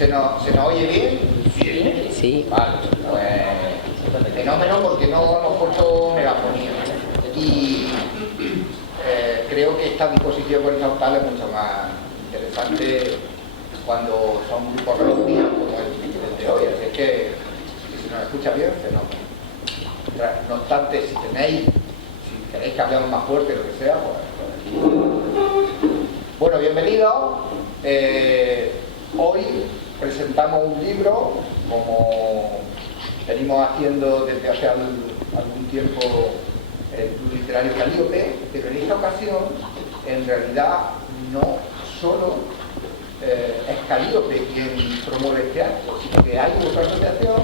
¿Se nos oye bien? Sí. Sí. Vale, pues fenómeno, porque no hemos puesto megafonía. Y creo que esta disposición horizontal es mucho más interesante cuando son grupos reunidos como el de hoy. Así que si nos escucha bien, fenómeno. No obstante, si queréis que hablemos más fuerte, lo que sea, pues... Bueno, bienvenidos. Hoy presentamos un libro, como venimos haciendo desde hace algún tiempo el Club Literario Calíope, pero en esta ocasión, en realidad, no solo es Calíope quien promueve este acto, sino que hay otra asociación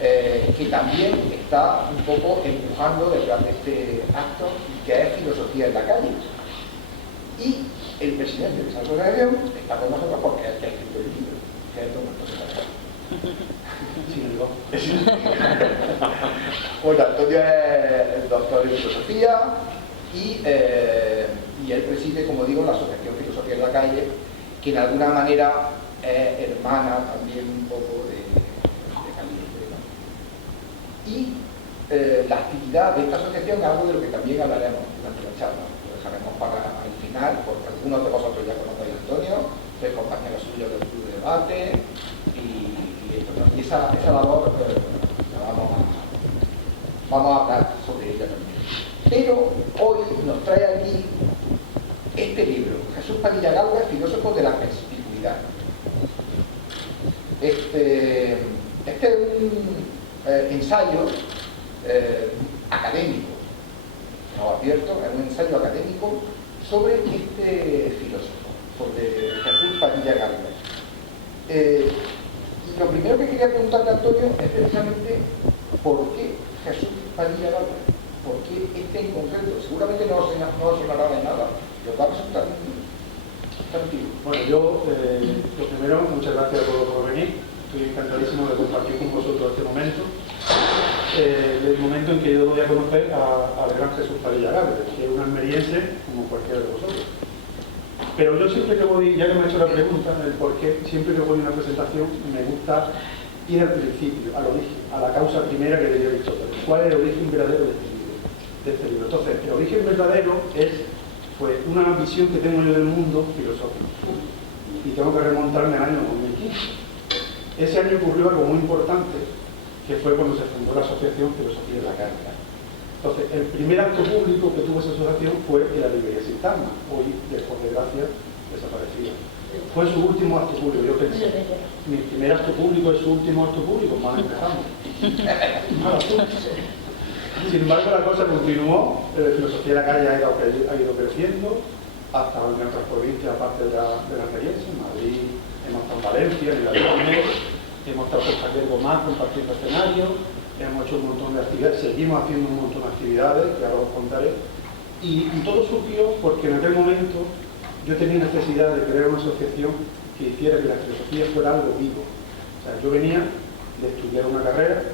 que también está un poco empujando detrás de este acto, que es Filosofía en la Calle. Y el presidente de esa asociación está con nosotros porque es el que ha escrito el libro, que es Tomás José. Bueno, Antonio es el doctor en filosofía y él preside, como digo, la Asociación Filosofía en la Calle, que en alguna manera es hermana también un poco de Calíope, ¿no? Y la actividad de esta asociación es algo de lo que también hablaremos durante la charla. Lo dejaremos para el final, porque algunos de vosotros ya conocéis a Antonio, sois compañeros suyos del club de debate, y esa labor vamos a hablar sobre ella también. Pero hoy nos trae aquí este libro, Jesús Padilla Galvez, filósofo de la perspicuidad. Este es un ensayo académico, no advierto, es un ensayo académico sobre este filósofo, sobre Jesús Padilla Galvez. Y lo primero que quería preguntarle a Antonio es precisamente por qué Jesús Padilla Galvez, por qué este en concreto. Seguramente no os sonará de nada, pero va a resultar antiguo. Bueno, yo lo primero, muchas gracias por venir. Estoy encantadísimo de compartir con vosotros este momento. El momento en que yo voy a conocer al gran Jesús Padilla Galvez, que es un almeriense como cualquiera de vosotros. Pero yo siempre que voy, ya que me he hecho la pregunta del por qué, siempre que voy a una presentación me gusta ir al principio, al origen, a la causa primera que diría Aristóteles. ¿Cuál es el origen verdadero de este libro? Entonces, el origen verdadero fue una visión que tengo yo del mundo filosófico. Y tengo que remontarme al año 2015. Ese año ocurrió algo muy importante, que fue cuando se fundó la Asociación Filosofía de la Calle. Entonces, el primer acto público que tuvo esa asociación fue en la librería Sintagma, hoy, por desgracia, desaparecida. Fue su último acto público, yo pensé. Mi primer acto público es su último acto público, mal empezamos. Sin embargo, la cosa continuó, Filosofía de la Calle ha ido creciendo, hasta en otras provincias, aparte de la almeriense, en Madrid, hemos estado en Valencia, en la hemos estado con Javier Gomás compartiendo escenarios, hemos hecho un montón de actividades, seguimos haciendo un montón de actividades, que ahora os contaré, y todo surgió porque en aquel momento yo tenía necesidad de crear una asociación que hiciera que la filosofía fuera algo vivo. O sea, yo venía de estudiar una carrera,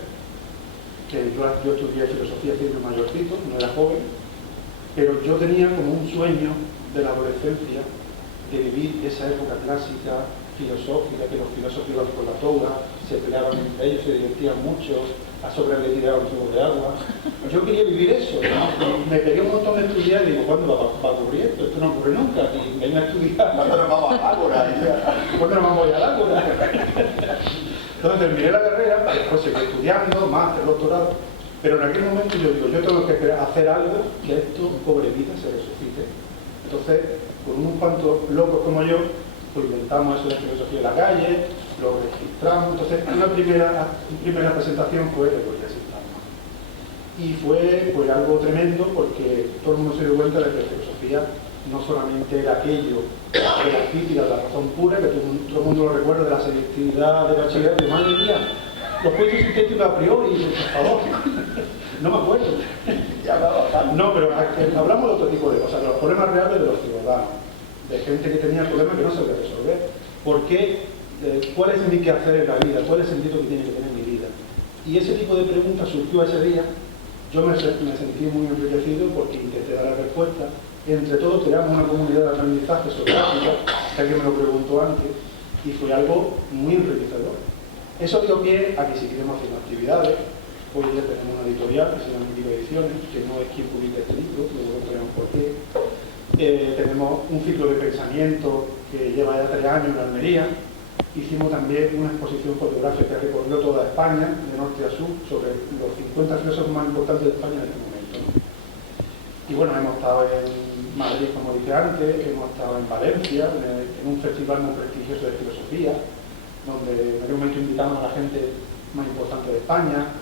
que yo estudié filosofía siendo mayorcito, no era joven, pero yo tenía como un sueño de la adolescencia de vivir esa época clásica, filosófica, que los filósofos iban por la toga, se peleaban entre ellos, se divertían mucho, a sobre le tiraban tubos de agua. Yo quería vivir eso, ¿no? Y me pegué un montón de estudiar y digo, ¿cuándo va a ocurrir esto? Esto no ocurre nunca. Y vengo a estudiar. ¿Cuándo nos vamos a Ágora? ¿Cuándo nos vamos a Ágora? Entonces terminé la carrera, después seguí estudiando, máster, doctorado, pero en aquel momento yo digo, yo tengo que hacer algo que esto cobre vida, se resucite. Entonces, con unos cuantos locos como yo, pues inventamos eso de Filosofía en la Calle, lo registramos. Entonces, una primera presentación fue de Librería Sintagma. Y fue pues, algo tremendo porque todo el mundo se dio cuenta de que la filosofía no solamente era aquello de la crítica, de la razón pura, que todo el mundo lo recuerda, de la selectividad, de bachillerato, de madre mía, los puestos sintéticos a priori, por favor. No me acuerdo. No, pero hablamos de otro tipo de cosas, de los problemas reales de los ciudadanos, de gente que tenía problemas que no se podía resolver. ¿Por qué? ¿Cuál es mi quehacer en la vida? ¿Cuál es el sentido que tiene que tener mi vida? Y ese tipo de preguntas surgió ese día. Yo me sentí muy enriquecido porque intenté dar la respuesta. Entre todos creamos una comunidad de aprendizaje socrática, que alguien me lo preguntó antes, y fue algo muy enriquecedor. Eso dio pie a que si queremos hacer actividades, hoy ya tenemos una editorial que se llama Indigo Ediciones, que no es quien publica este libro, luego veremos por qué. Tenemos un ciclo de pensamiento que lleva ya 3 años en Almería. Hicimos también una exposición fotográfica que recorrió toda España, de norte a sur, sobre los 50 filósofos más importantes de España en este momento, ¿no? Y bueno, hemos estado en Madrid, como dije antes, hemos estado en Valencia, en un festival muy prestigioso de filosofía, donde en aquel momento invitamos a la gente más importante de España,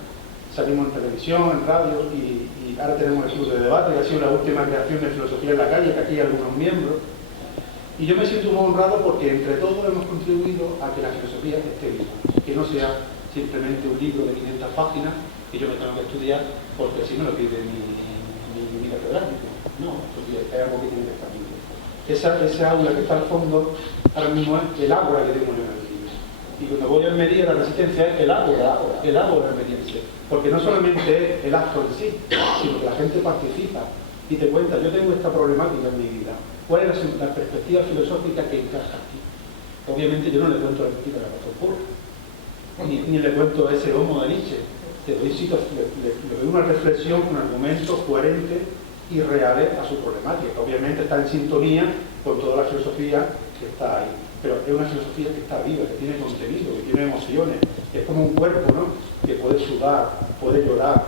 salimos en televisión, en radio, y ahora tenemos el club de debate, que ha sido la última creación de filosofía en la calle, que aquí hay algunos miembros. Y yo me siento muy honrado porque entre todos hemos contribuido a que la filosofía esté viva, que no sea simplemente un libro de 500 páginas que yo me tengo que estudiar porque si no lo pide mi catedrático. No, porque es algo que tiene que estar vivo. Esa aula que está al fondo ahora mismo es el ágora que tengo yo en el libro. Y cuando voy a Almería, la Resistencia es el ágora almeriense. Porque no solamente es el acto en sí, sino que la gente participa y te cuenta, yo tengo esta problemática en mi vida. ¿Cuál es la perspectiva filosófica que encaja aquí? Obviamente yo no le cuento la crítica de Pastor Porro, ni le cuento ese homo de Nietzsche. Le doy una reflexión con argumentos coherentes y reales a su problemática. Obviamente está en sintonía con toda la filosofía que está ahí. Pero es una filosofía que está viva, que tiene contenido, que tiene emociones, que es como un cuerpo, ¿no? Que puede sudar, puede llorar.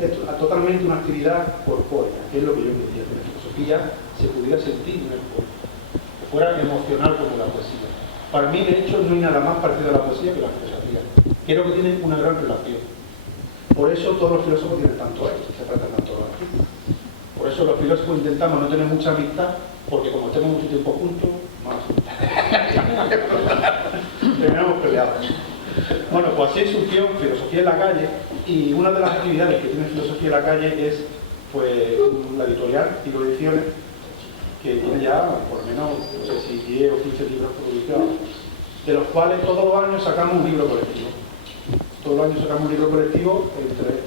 Es totalmente una actividad corpórea, que es lo que yo quería, que la filosofía se pudiera sentir en el cuerpo, que fuera emocional como la poesía. Para mí, de hecho, no hay nada más parecido a la poesía que la filosofía. Creo que tienen una gran relación. Por eso todos los filósofos tienen tanto éxito, se tratan tanto de la vida. Por eso los filósofos intentamos no tener mucha amistad, porque como tenemos mucho tiempo juntos, más terminamos peleados. Bueno, pues así surgió Filosofía en la Calle, y una de las actividades que tiene Filosofía en la Calle es pues la editorial Indigo Ediciones, que tiene ya por lo menos, no sé si 10 o 15 libros publicados, de los cuales todos los años sacamos un libro colectivo. Todos los años sacamos un libro colectivo entre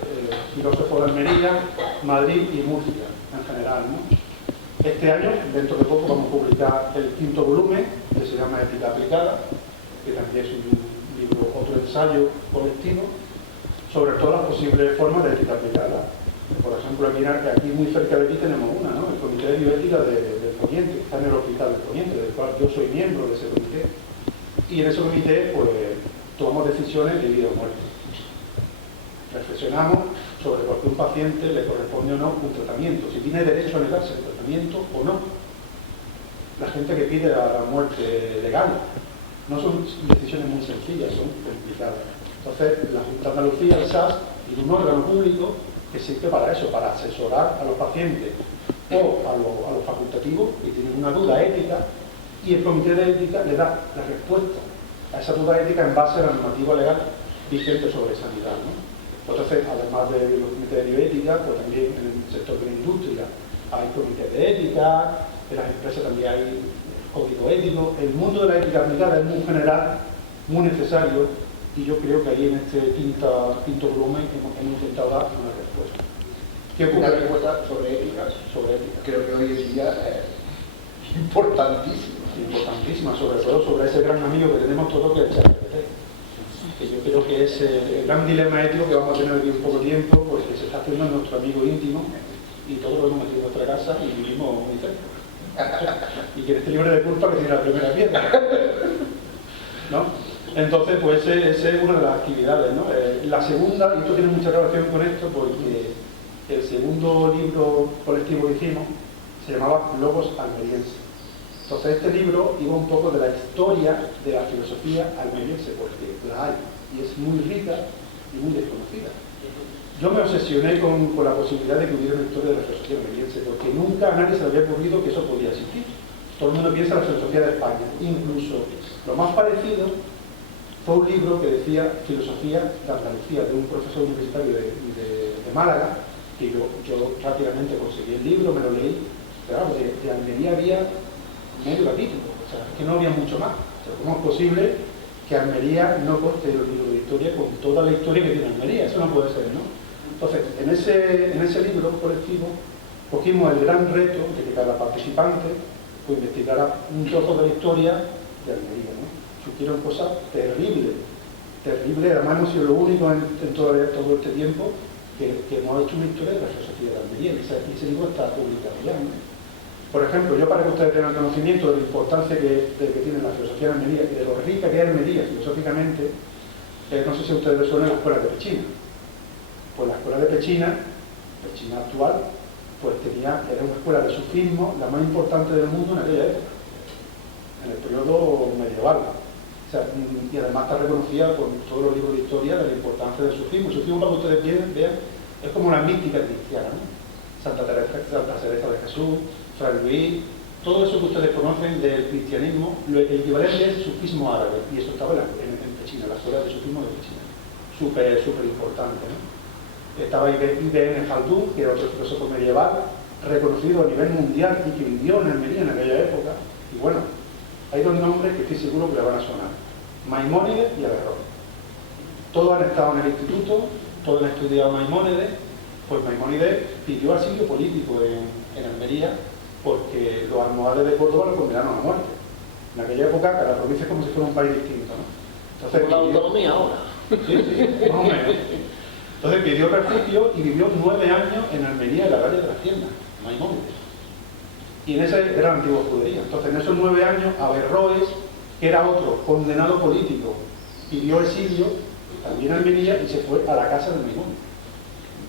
filósofos de Almería, Madrid y Murcia, en general, ¿no? Este año, dentro de poco, vamos a publicar el 5º volumen, que se llama Ética Aplicada, que también es un libro, otro ensayo colectivo, sobre todas las posibles formas de ética aplicada. Por ejemplo, mirar que aquí muy cerca de aquí tenemos una, ¿no? El Comité de Bioética del Poniente, que está en el Hospital del Poniente, del cual yo soy miembro de ese comité. Y en ese comité, pues, tomamos decisiones de vida o muerte. Reflexionamos sobre por qué un paciente le corresponde o no un tratamiento, si tiene derecho a negarse el tratamiento o no. La gente que pide la muerte legal, no son decisiones muy sencillas, son complicadas. Entonces, la Junta de Andalucía, el SAS, es un órgano público que sirve para eso, para asesorar a los pacientes o a los facultativos que tienen una duda ética, y el Comité de Ética le da la respuesta a esa duda ética en base a la normativa legal vigente sobre sanidad, ¿no? Entonces, además de los comités de bioética, pues también en el sector de la industria hay comités de ética, en las empresas también hay código ético. El mundo de la ética aplicada es muy general, muy necesario, y yo creo que ahí en este quinto volumen hemos intentado dar una respuesta. ¿Qué ocurre? Una respuesta sobre ética. Sobre ética. Creo que hoy en día es importantísima. Importantísima, sobre todo sobre ese gran amigo que tenemos todos, que es ChatGPT. Que yo creo que es el gran dilema ético que vamos a tener aquí en poco tiempo, pues que se está haciendo en nuestro amigo íntimo, y todos lo hemos metido en nuestra casa y vivimos muy cerca. Y que este libre de culpa que tiene la primera piedra, ¿no? Entonces, pues esa es una de las actividades, ¿no? La segunda, y esto tiene mucha relación con esto, porque el segundo libro colectivo que hicimos se llamaba Logos Almerienses. Entonces este libro iba un poco de la historia de la filosofía almeriense, porque la hay, y es muy rica y muy desconocida. Yo me obsesioné con la posibilidad de que hubiera una historia de la filosofía almeriense, porque nunca a nadie se le había ocurrido que eso podía existir. Todo el mundo piensa en la filosofía de España. Incluso lo más parecido fue un libro que decía Filosofía de Andalucía, de un profesor universitario de Málaga, que yo rápidamente conseguí el libro, me lo leí, pero de Almería había medio capítulo, o sea, es que no había mucho más. O sea, ¿cómo es posible que Almería no conste el libro de historia con toda la historia que tiene Almería? Eso no puede ser, ¿no? Entonces, en ese libro colectivo cogimos el gran reto de que cada participante pues investigara un trozo de la historia de Almería, ¿no? hicieron cosas terribles, terribles. Además hemos sido lo único en todo este tiempo que hemos hecho una historia de la filosofía de la Almería, y ese libro está publicado ya, ¿no? Por ejemplo, yo para que ustedes tengan conocimiento de la importancia que tiene la filosofía de Almería y de lo rica que es Almería filosóficamente, no sé si a ustedes les suena la escuela de Pechina. Pues la escuela de Pechina actual, pues era una escuela de sufismo la más importante del mundo en aquella época, en el periodo medieval. O sea, y además está reconocida por todos los libros de historia de la importancia del sufismo. El sufismo, para que ustedes vean, es como la mística cristiana, ¿no? Santa Teresa de Jesús, Fray Luis, todo eso que ustedes conocen del cristianismo, el equivalente es el sufismo árabe, y eso estaba en Pechina, la escuela de sufismo de Pechina. Súper importante, ¿no? Estaba Ibn Khaldún, que era otro filósofo medieval, reconocido a nivel mundial y que vivió en Almería en aquella época. Y bueno, hay dos nombres que estoy seguro que le van a sonar: Maimónides y Averroes. Todos han estado en el instituto, todos han estudiado Maimónides. Pues Maimónides pidió asilo político en Almería porque los almohades de Córdoba lo condenaron a muerte. En aquella época cada provincia es como si fuera un país distinto, ¿no? Entonces, la autonomía ahora. Sí, más o menos. Entonces pidió refugio y vivió 9 años en Almería, en la Valle de la Hacienda, Maimónides. Y en ese era la antigua judería. Entonces en esos 9 años, Averroes, que era otro condenado político, pidió exilio también en Almería y se fue a la casa de Maimónides.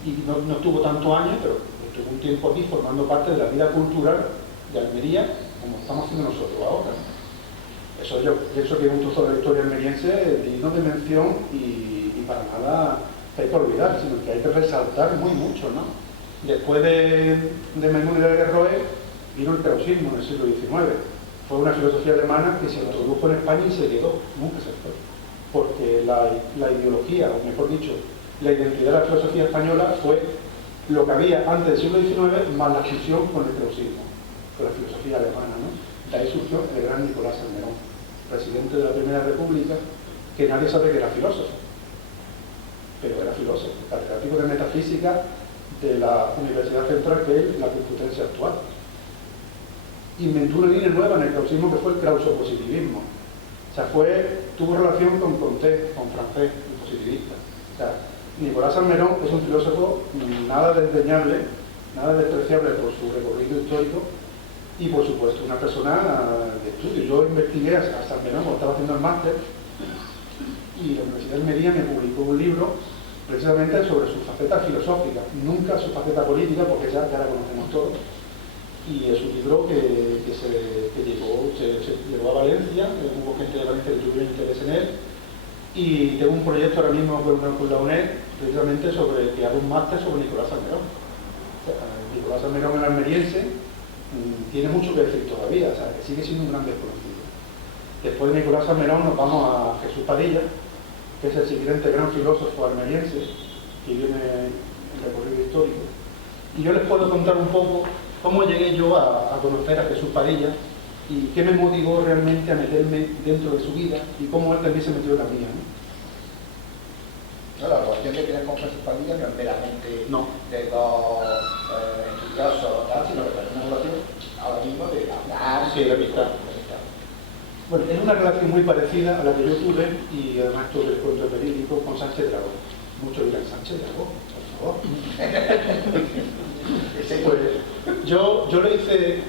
Y no estuvo tantos años, pero estuvo un tiempo aquí formando parte de la vida cultural de Almería, como estamos haciendo nosotros ahora. Eso yo pienso que es un trozo de la historia almeriense digno de mención y para nada que hay que olvidar, sino que hay que resaltar muy mucho, ¿no? Después de Maimónides de Averroes vino el krausismo en el siglo XIX. Fue una filosofía alemana que se introdujo en España y se quedó, nunca se fue. Porque la ideología, o mejor dicho, la identidad de la filosofía española fue lo que había antes del siglo XIX más la fusión con el krausismo, con la filosofía alemana, ¿no? De ahí surgió el gran Nicolás Salmerón, presidente de la Primera República, que nadie sabe que era filósofo, pero era filósofo, catedrático de metafísica de la Universidad Central, que es la Complutense actual. Inventó una línea nueva en el krausismo que fue el krausopositivismo. O sea, tuvo relación con Comte, con francés, un positivista. O sea, Nicolás Salmerón es un filósofo nada desdeñable, nada despreciable por su recorrido histórico y, por supuesto, una persona de estudio. Yo investigué a Salmerón cuando estaba haciendo el máster y la Universidad de Almería me publicó un libro precisamente sobre su faceta filosófica, nunca su faceta política, porque ya la conocemos todos. Y es un libro que llegó a Valencia, hubo gente de Valencia que tuviera interés en él, y tengo un proyecto ahora mismo con la UNED precisamente sobre que hago un máster sobre Nicolás Salmerón. O sea, Nicolás Salmerón, el almeriense, tiene mucho que decir todavía, o sea, que sigue siendo un gran desconocido. Después de Nicolás Salmerón nos vamos a Jesús Padilla, que es el siguiente gran filósofo almeriense que viene en recorrido histórico. Y yo les puedo contar un poco cómo llegué yo a conocer a Jesús Padilla y qué me motivó realmente a meterme dentro de su vida y cómo él también se metió en la mía, ¿no? No, la relación que tienes con Jesús Padilla no es meramente de dos estudiosos, sino que es una relación ahora mismo de hablar, sí, de amistad. Bueno, es una relación muy parecida a la que yo tuve, y además todo el cuento verídico, con Sánchez Dragó. Muchos dirán, Sánchez Dragó, por favor. Pues yo le hice,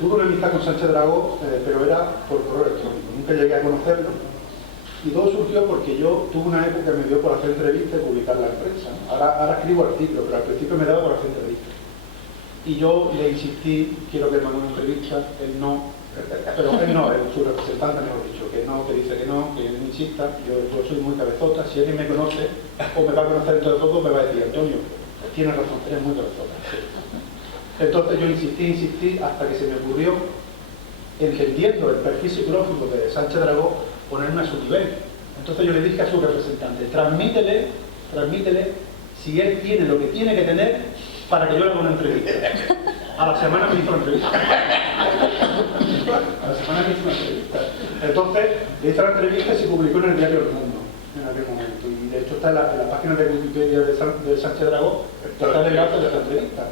tuve una amistad con Sánchez Dragó, pero era por correo electrónico, nunca llegué a conocerlo, y todo surgió porque yo tuve una época que me dio por hacer entrevistas y publicarlas en prensa, ¿no? Ahora escribo artículos, pero al principio me daba por hacer entrevistas. Y yo le insistí, quiero que me haga una entrevista, él no, pero él no, su representante mejor dicho, que no, que dice que no insista. Yo soy muy cabezota, si alguien me conoce o me va a conocer dentro de poco me va a decir, Antonio, tienes razón, eres muy cabezota. Entonces yo insistí hasta que se me ocurrió, entendiendo el perfil psicológico de Sánchez Dragó, ponerme a su nivel. Entonces yo le dije a su representante, transmítele si él tiene lo que tiene que tener para que yo le haga una entrevista. A la semana me hizo una entrevista. Entonces, le hice la entrevista y se publicó en el diario El Mundo en aquel momento. Y de hecho está en la página de Wikipedia de Sánchez Dragó, está el enlace de esta entrevista.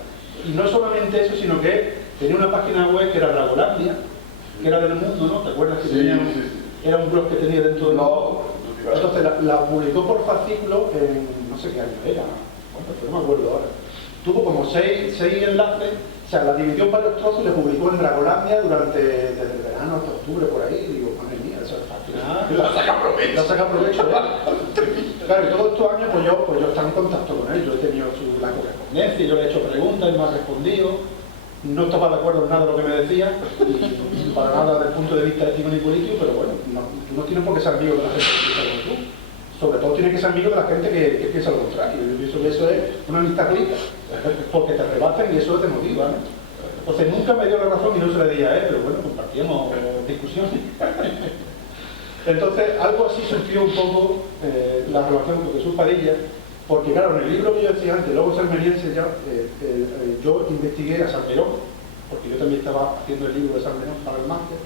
Y no solamente eso, sino que tenía una página web que era Dragolandia, que era del Mundo, ¿no? ¿Te acuerdas que tenía? era un blog que tenía dentro del... No. Entonces la publicó por fascículo en no sé qué año era, bueno, pues no me acuerdo ahora. Tuvo como seis enlaces, o sea, la dividió en varios trozos y le publicó en Dragolandia desde el verano hasta octubre, por ahí, y digo, madre mía, eso es fácil. La saca provecho. La saca provecho, ¿eh? Claro, y todos estos años pues yo estaba en contacto con él, yo he tenido la correspondencia, yo le he hecho preguntas, él me ha respondido, no estaba de acuerdo en nada de lo que me decía, y para nada desde el punto de vista ético ni político, pero bueno, tú no tienes por qué ser amigo de la gente que piensa como tú. Sobre todo tienes que ser amigo de la gente que piensa lo contrario. Yo pienso que eso es una amistad rica, porque te rebaten y eso te motiva, ¿no? Entonces nunca me dio la razón y no se le di a él, pero bueno, compartíamos discusiones. Entonces algo así surgió un poco la relación con Jesús Padilla, porque claro, en el libro que yo decía antes, Lobos Salmerienses, yo investigué a Salmerón, porque yo también estaba haciendo el libro de Salmerón para el máster,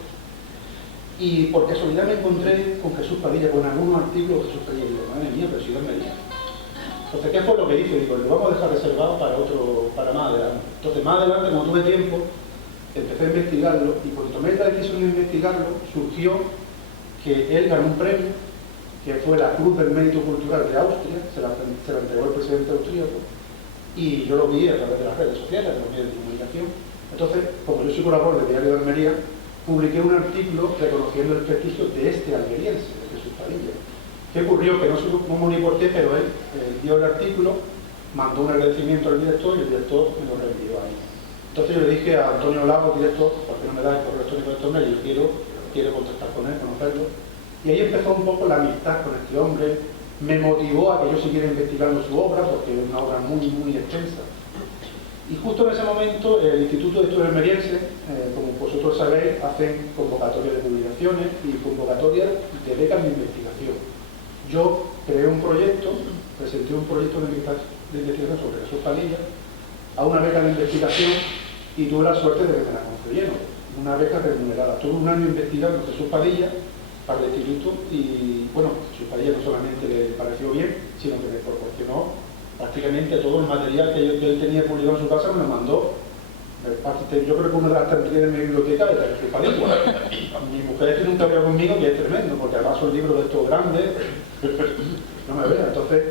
y por casualidad me encontré con Jesús Padilla, con algunos artículos de Jesús Padilla, y digo, madre mía, pero si yo me... Entonces, ¿qué fue lo que hice? Digo, lo vamos a dejar reservado para más adelante. Entonces, más adelante, como tuve tiempo, empecé a investigarlo, y cuando tomé la decisión de investigarlo, surgió que él ganó un premio, que fue la Cruz del Mérito Cultural de Austria, se la entregó el presidente austríaco, y yo lo vi a través de las redes sociales, de los medios de comunicación. Entonces, como yo soy colaborador del Diario de Almería, publiqué un artículo reconociendo el prestigio de este almeriense, de Jesús Padilla. ¿Qué ocurrió? Que no sé cómo ni por qué, pero él dio el artículo, mandó un agradecimiento al director y el director me lo reenvió a mí. Entonces yo le dije a Antonio Lago, director, ¿por qué no me da el correo electrónico de Antonio? Y yo quiero contactar con él, conocerlo. Y ahí empezó un poco la amistad con este hombre, me motivó a que yo siguiera investigando su obra, porque es una obra muy, muy extensa. Y justo en ese momento el Instituto de Estudios Almerienses, como vosotros sabéis, hacen convocatorias de publicaciones y convocatorias de becas de investigación. Yo creé un proyecto, presenté un proyecto de investigación sobre Jesús Padilla a una beca de investigación y tuve la suerte de que me la concluyeron. Una beca remunerada. Tuve un año investigando Jesús Padilla para el instituto y, bueno, Jesús Padilla no solamente le pareció bien, sino que me proporcionó prácticamente todo el material que él tenía publicado en su casa, me lo mandó. Yo creo que una de las estanterías de mi biblioteca es de Jesús Padilla. Mi mujer tiene un cabreo conmigo que es tremendo, porque además son libros de estos grandes, no me vean. Entonces,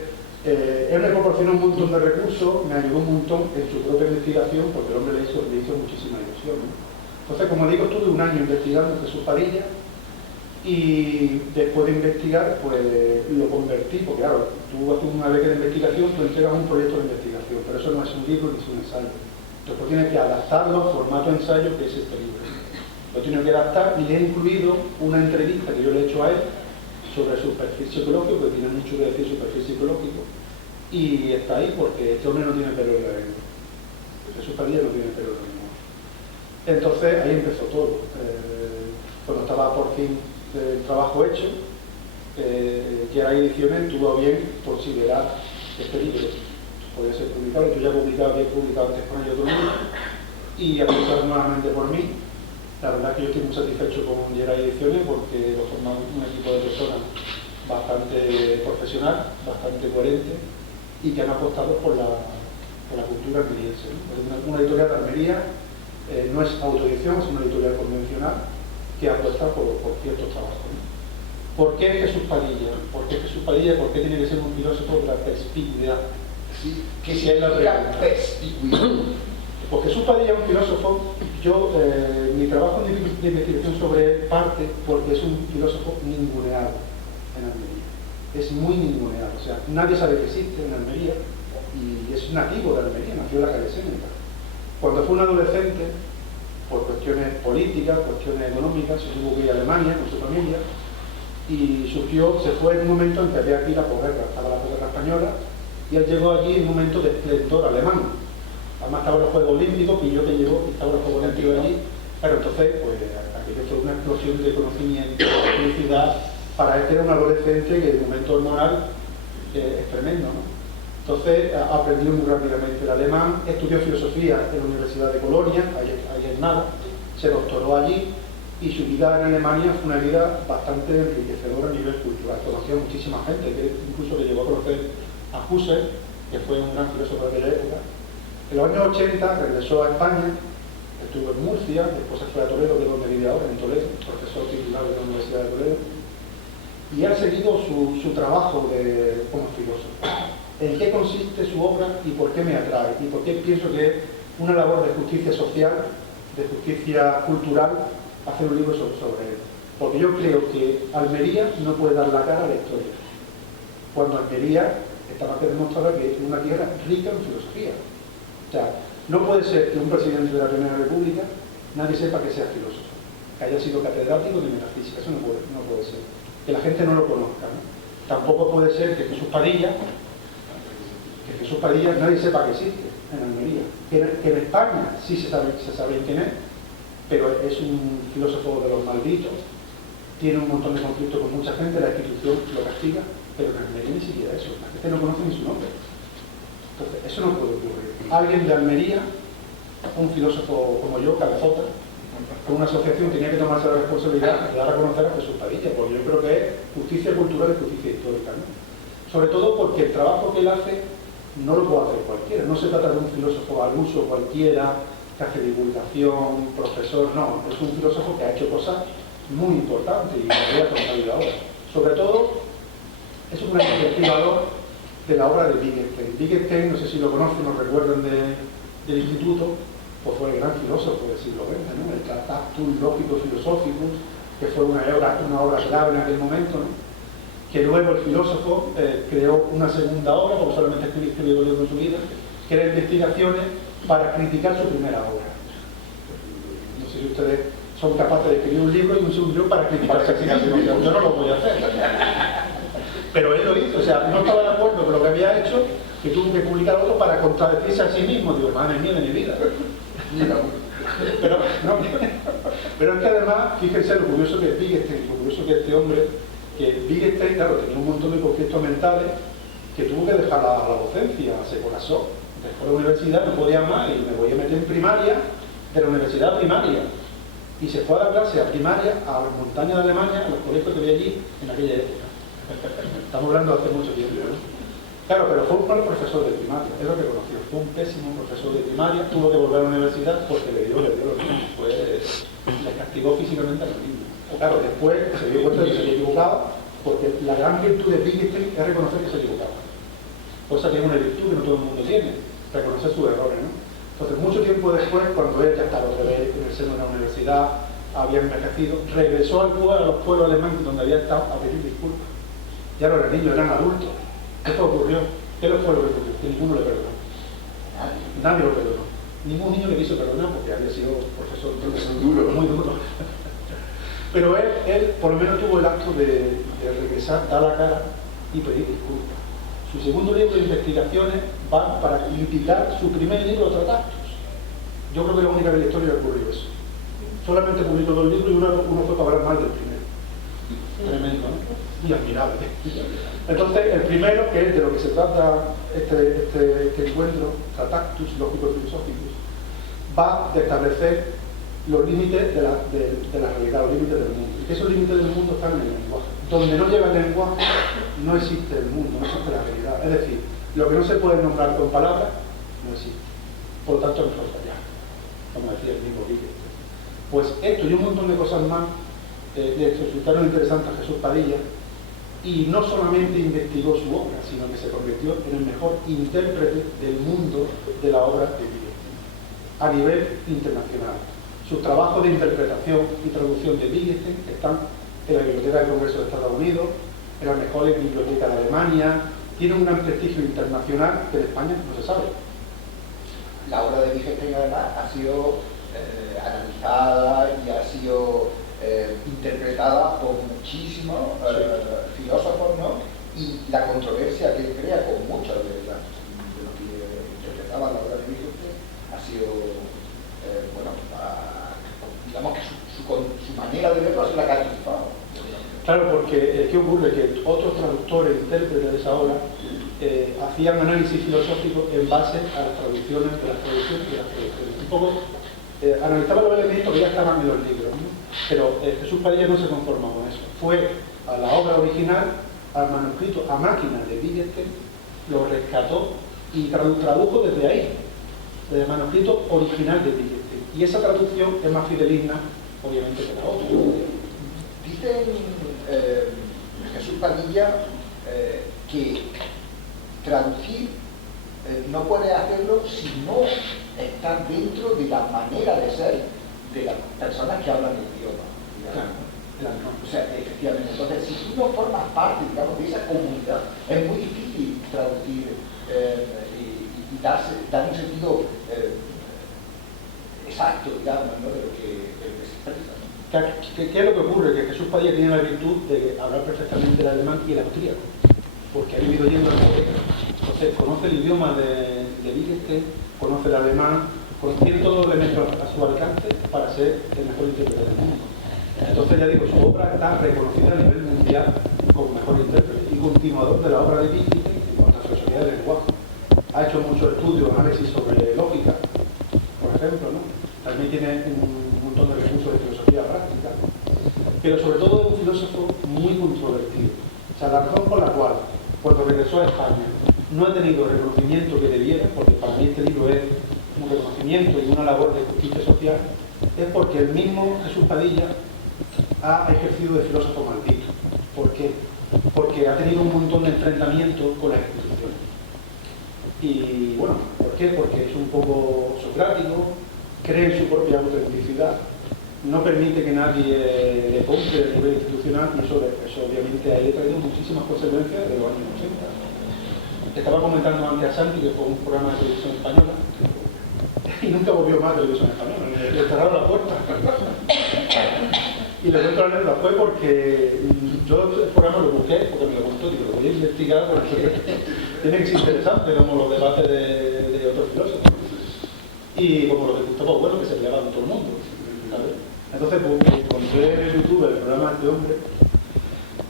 él me proporcionó un montón de recursos, me ayudó un montón en su propia investigación, porque el hombre le hizo muchísima ilusión, ¿no? Entonces, como digo, estuve un año investigando Jesús Padilla, y después de investigar, pues lo convertí, porque claro, tú haces una beca de investigación, tú entregas un proyecto de investigación, pero eso no es un libro ni es un ensayo. Después tienes que adaptarlo al formato de ensayo que es este libro. Lo tienes que adaptar y le he incluido una entrevista que yo le he hecho a él sobre su perfil psicológico, que tiene mucho que decir su perfil psicológico, y está ahí porque este hombre no tiene pelo en la lengua. Jesús Padilla no tiene pelo en la lengua. Entonces ahí empezó todo. Cuando estaba por fin el trabajo hecho, ya hay ediciones tuvo a bien considerar este libro podía ser publicado. Yo ya había publicado antes con ellos otro libro y apostar nuevamente por mí. La verdad es que yo estoy muy satisfecho con Geray Ediciones porque lo forma un equipo de personas bastante profesional, bastante coherente y que han apostado por la cultura almeriense, ¿no? Una editorial de Almería no es autoedición, es una editorial convencional que apuesta por ciertos trabajos, ¿no? ¿Por qué Jesús Padilla? ¿Por qué Jesús Padilla? ¿Por qué tiene que ser un filósofo de la perspicuidad? Sí, ¿Qué es la perspicuidad? Pues Jesús Padilla es un filósofo. Mi trabajo de investigación sobre él parte porque es un filósofo ninguneado en Almería. Es muy ninguneado, o sea, nadie sabe que existe en Almería y es nativo de Almería, nació en la calle Séneca. Cuando fue un adolescente, por cuestiones políticas, cuestiones económicas, se tuvo que ir a Alemania con su familia y se fue en un momento en que había aquí la posguerra, estaba la posguerra española y él llegó allí en un momento de esplendor alemán. Además estaban los Juegos Olímpicos, y yo que llegó, estaban los Juegos Olímpicos allí, pero entonces, pues, aquello fue una explosión de conocimiento, de felicidad, para él que era un adolescente que el momento hormonal es tremendo, ¿no? Entonces aprendió muy rápidamente el alemán, estudió filosofía en la Universidad de Colonia, ahí en nada, se doctoró allí y su vida en Alemania fue una vida bastante enriquecedora a nivel cultural. Conoció a muchísima gente, que incluso le llegó a conocer a Husserl, que fue un gran filósofo de aquella época. En los años 80 regresó a España, estuvo en Murcia, después se fue a Toledo, que es donde vive ahora, en Toledo, profesor titular de la Universidad de Toledo. y ha seguido su trabajo como filósofo. ¿En qué consiste su obra y por qué me atrae? Y por qué pienso que es una labor de justicia social, de justicia cultural, hacer un libro sobre él. Porque yo creo que Almería no puede dar la cara a la historia, cuando Almería está más que demostrada que es una tierra rica en filosofía. O sea, no puede ser que un presidente de la Primera República nadie sepa que sea filósofo, que haya sido catedrático de metafísica. Eso no puede ser. Que la gente no lo conozca, ¿no? Tampoco puede ser que Jesús Padilla nadie sepa que existe en Almería. Que en España sí se sabe quién es, pero es un filósofo de los malditos, tiene un montón de conflictos con mucha gente, la institución lo castiga, pero en Almería ni siquiera eso, la gente no conoce ni su nombre. Entonces, eso no puede ocurrir. Alguien de Almería, un filósofo como yo, cabezota, con una asociación, tenía que tomarse la responsabilidad de dar a conocer a Jesús Padilla, porque yo creo que es justicia cultural y justicia histórica, ¿no? Sobre todo porque el trabajo que él hace no lo puede hacer cualquiera. No se trata de un filósofo al uso cualquiera, que hace divulgación, profesor, no. Es un filósofo que ha hecho cosas muy importantes y me voy a contar ahora. Sobre todo, es un gran investigador de la obra de Wittgenstein. Wittgenstein, no sé si lo conocen o recuerdan del instituto, pues fue el gran filósofo del siglo XX, ¿no? El Tractatus Logicus Philosophicus, que fue una obra clave en aquel momento, ¿no? Que luego el filósofo creó una segunda obra, porque solamente escribió 2 libros en su vida, que era Investigaciones para criticar su primera obra. No sé si ustedes son capaces de escribir un libro y un segundo libro para criticarse a sí mismo. Yo no lo voy a hacer. Pero él lo hizo, o sea, no estaba de acuerdo con lo que había hecho, que tuvo que publicar otro para contradecirse a sí mismo. Digo, madre mía de mi vida. Pero es que además, fíjense lo curioso que es Wittgenstein, lo curioso que este hombre, que Wittgenstein, claro, tenía un montón de conflictos mentales, que tuvo que dejar la docencia, se colapsó, dejó la universidad, no podía más, y me voy a meter en primaria, de la universidad primaria, y se fue a dar clase a primaria, a las montañas de Alemania, a los colegios que había allí, en aquella época. Estamos hablando de hace mucho tiempo, ¿no? Claro, pero fue un mal profesor de primaria, es lo que conoció, fue un pésimo profesor de primaria, tuvo que volver a la universidad porque le dio los niños, pues le castigó físicamente a los niños. Claro, después se dio cuenta de que se había equivocado, porque la gran virtud de Wittgenstein es reconocer que se equivocaba. Cosa que es una virtud que no todo el mundo tiene, reconocer sus errores, ¿no? Entonces, mucho tiempo después, cuando él ya estaba otra vez en el seno de la universidad, había envejecido, regresó al pueblo alemán donde había estado a pedir disculpas. Ya no eran niños, eran adultos. ¿Qué ocurrió? ¿Qué fue lo que ocurrió? Que ninguno le perdonó. Nadie lo perdonó. Ningún niño le quiso perdonar porque había sido profesor duro, muy duro. Pero él por lo menos tuvo el acto de regresar, dar la cara y pedir disculpas. Su segundo libro de investigaciones va para criticar su primer libro, Tractatus. Yo creo que es la única vez en la historia que ocurrió eso. Solamente publicó 2 libros y uno fue para hablar mal del primero. Tremendo, ¿no? Y admirable. Entonces, el primero, que es de lo que se trata este encuentro, Tractatus Logicus Philosophicus, va a establecer los límites de la realidad, los límites del mundo. Y que esos límites del mundo están en el lenguaje. Donde no lleva el lenguaje, no existe el mundo, no existe la realidad. Es decir, lo que no se puede nombrar con palabras, no existe. Por lo tanto, no puede fallar, como decía el mismo Wittgenstein. Pues esto y un montón de cosas más le resultaron interesantes a Jesús Padilla, y no solamente investigó su obra, sino que se convirtió en el mejor intérprete del mundo de la obra de Wittgenstein, a nivel internacional. Sus trabajos de interpretación y traducción de Wittgenstein están en la Biblioteca del Congreso de Estados Unidos, en las mejores bibliotecas de Alemania, tiene un gran prestigio internacional que en España no se sabe. La obra de Wittgenstein, además, ha sido analizada y ha sido interpretada por muchísimos filósofos, ¿no? Y la controversia que él crea con muchos de los que interpretaban la obra de Wittgenstein ha sido, digamos que su manera de verlo es la que ha triunfado. Claro, porque ¿qué ocurre? Que otros traductores, intérpretes de esa obra, hacían análisis filosófico en base a las traducciones de las traducciones. Un poco analizaban los elementos que ya estaban en los libros, ¿no? Pero Jesús Padilla no se conformó con eso. Fue a la obra original, al manuscrito a máquina de Wittgenstein, lo rescató y tradujo desde ahí, desde el manuscrito original de Wittgenstein. Y esa traducción es más fidedigna, obviamente, que la otra. Dicen Jesús Padilla que traducir no puede hacerlo si no está dentro de la manera de ser de las personas que hablan el idioma. O sea, efectivamente, entonces si tú no formas parte, digamos, de esa comunidad, es muy difícil traducir y dar un sentido exacto, digamos, ¿no? de lo que se expresa. ¿Qué es lo que ocurre? Que Jesús Padilla tiene la virtud de hablar perfectamente el alemán y el austríaco, porque ha vivido yendo a Noruega. Entonces conoce el idioma de Wittgenstein, conoce el alemán, tiene todos los elementos a su alcance para ser el mejor intérprete del mundo. Entonces, ya digo, su obra está reconocida a nivel mundial como mejor intérprete y continuador de la obra de Wittgenstein en cuanto a filosofía del lenguaje. Ha hecho muchos estudios, análisis sobre lógica, por ejemplo, ¿no? También tiene un montón de recursos de filosofía práctica, pero sobre todo es un filósofo muy controvertido. O sea, la razón por la cual, cuando regresó a España, no ha tenido el reconocimiento que debiera, porque para mí este libro es un reconocimiento y una labor de justicia social, es porque el mismo Jesús Padilla ha ejercido de filósofo maldito. ¿Por qué? Porque ha tenido un montón de enfrentamientos con las instituciones. Y bueno, ¿por qué? Porque es un poco socrático, cree en su propia autenticidad, no permite que nadie le compre a nivel institucional, y eso obviamente a él le ha traído muchísimas consecuencias de los años 80. Estaba comentando antes a Santi que fue un programa de televisión española y nunca volvió más a televisión española, le cerraron la puerta. Y le cuento la anécdota, fue porque yo el programa lo busqué, porque me lo contó, y lo voy a investigar porque tiene que ser interesante como los debates de otros filósofos. Y como lo que Gustavo Bueno, que se peleaba con todo el mundo, ¿sabes? Entonces pues, encontré en YouTube el programa de este hombre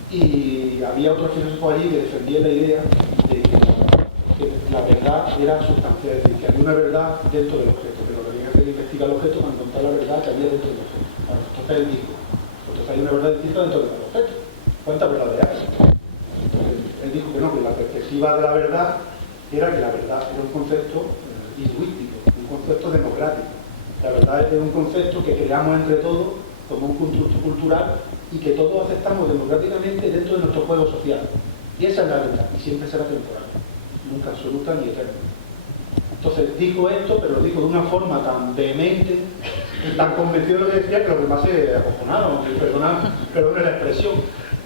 y había otro filósofo allí que defendía la idea de que la verdad era sustancial, es decir, que había una verdad dentro del objeto, pero lo que había que hacer era investigar el objeto para encontrar la verdad que había dentro del objeto. Bueno, entonces él dijo, entonces hay una verdad distinta dentro del objeto. ¿Cuántas verdades hay? Él dijo que no, que la perspectiva de la verdad era que la verdad era un concepto lingüístico, un concepto democrático. La verdad es un concepto que creamos entre todos como un constructo cultural y que todos aceptamos democráticamente dentro de nuestro juego social. Y esa es la verdad, y siempre será temporal, nunca absoluta ni eterna. Entonces dijo esto, pero lo dijo de una forma tan vehemente, tan convencido de lo que decía, que los demás se acojonaron, perdone la expresión.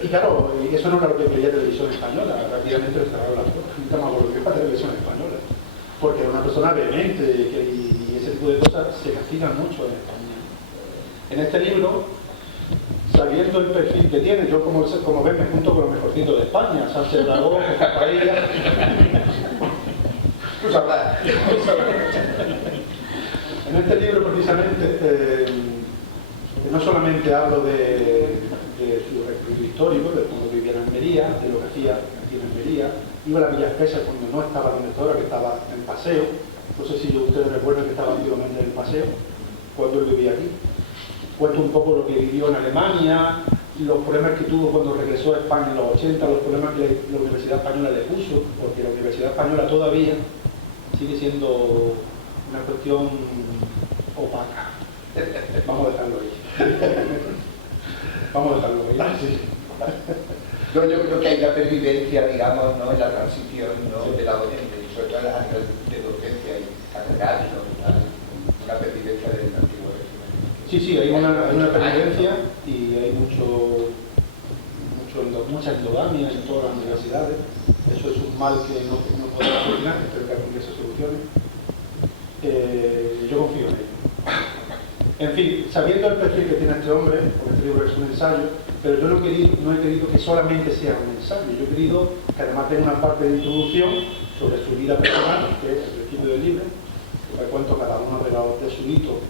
Y claro, eso no era lo que creía Televisión Española, rápidamente le cerraron las puertas, nunca más volvió a Televisión Española, porque era una persona vehemente y ese tipo de cosas se castigan mucho en España. En este libro, sabiendo el perfil que tiene, yo como ven me junto con los mejorcitos de España, Sánchez Dragón, Jesús Padilla. En este libro precisamente no solamente hablo de su recorrido histórico, de cómo vivía en Almería, de lo que hacía aquí en Almería, iba a la Villa Espesa cuando no estaba donde está ahora, que estaba en Paseo. No sé si ustedes recuerdan que estaba antiguamente en el Paseo, cuando él vivía aquí. Cuento un poco lo que vivió en Alemania, los problemas que tuvo cuando regresó a España en los 80, los problemas que la Universidad Española le puso, porque la Universidad Española todavía sigue siendo una cuestión opaca. Vamos a dejarlo ahí. Vamos a dejarlo ahí. Sí. Yo creo que hay una pervivencia, digamos, ¿no? En la transición, ¿no? De la docencia, sobre todo a nivel de docencia y catedral, ¿no? Una pervivencia del antiguo régimen. Sí, hay una pervivencia y hay mucha endogamia en todas las universidades. Eso es un mal que no podemos solucionar, espero que algún día se solucione. Yo confío en ello. En fin, sabiendo el perfil que tiene este hombre, porque este libro es un ensayo, pero yo no he querido que solamente sea un ensayo, yo he querido que además tenga una parte de introducción sobre su vida personal, que es el principio del libro, que cuento cada uno de sus hitos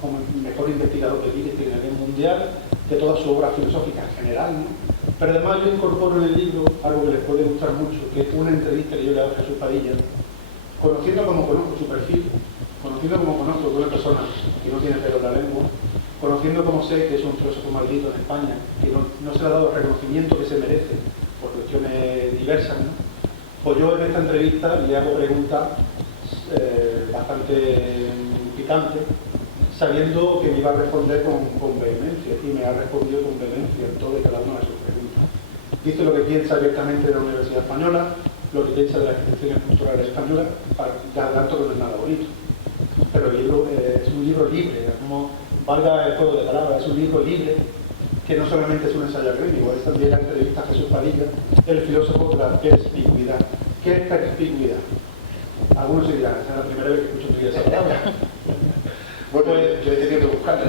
como el mejor investigador de Wittgenstein a nivel mundial, de toda su obra filosófica en general, ¿no? Pero además yo incorporo en el libro algo que les puede gustar mucho, que es una entrevista que yo le hago a Jesús Padilla, conociendo como conozco su perfil, conociendo como conozco que una persona que no tiene pelo en la lengua, conociendo como sé que es un filósofo maldito en España, que no se le ha dado el reconocimiento que se merece por cuestiones diversas, ¿no? Pues yo en esta entrevista le hago preguntas bastante picantes, sabiendo que me iba a responder con vehemencia, y me ha respondido con vehemencia en todo y cada una de sus preguntas. dice lo que piensa abiertamente de la Universidad Española, lo que piensa de las instituciones culturales españolas, ya adelanto que no es nada bonito. Pero el libro es un libro libre, como valga el juego de palabras, es un libro libre, que no solamente es un ensayo académico, es también la entrevista a Jesús Padilla, el filósofo de la perspicuidad. ¿Qué es perspicuidad? Algunos se dirán, esa es la primera vez que escucho tu vida esa palabra. Bueno, yo he tenido que buscarla.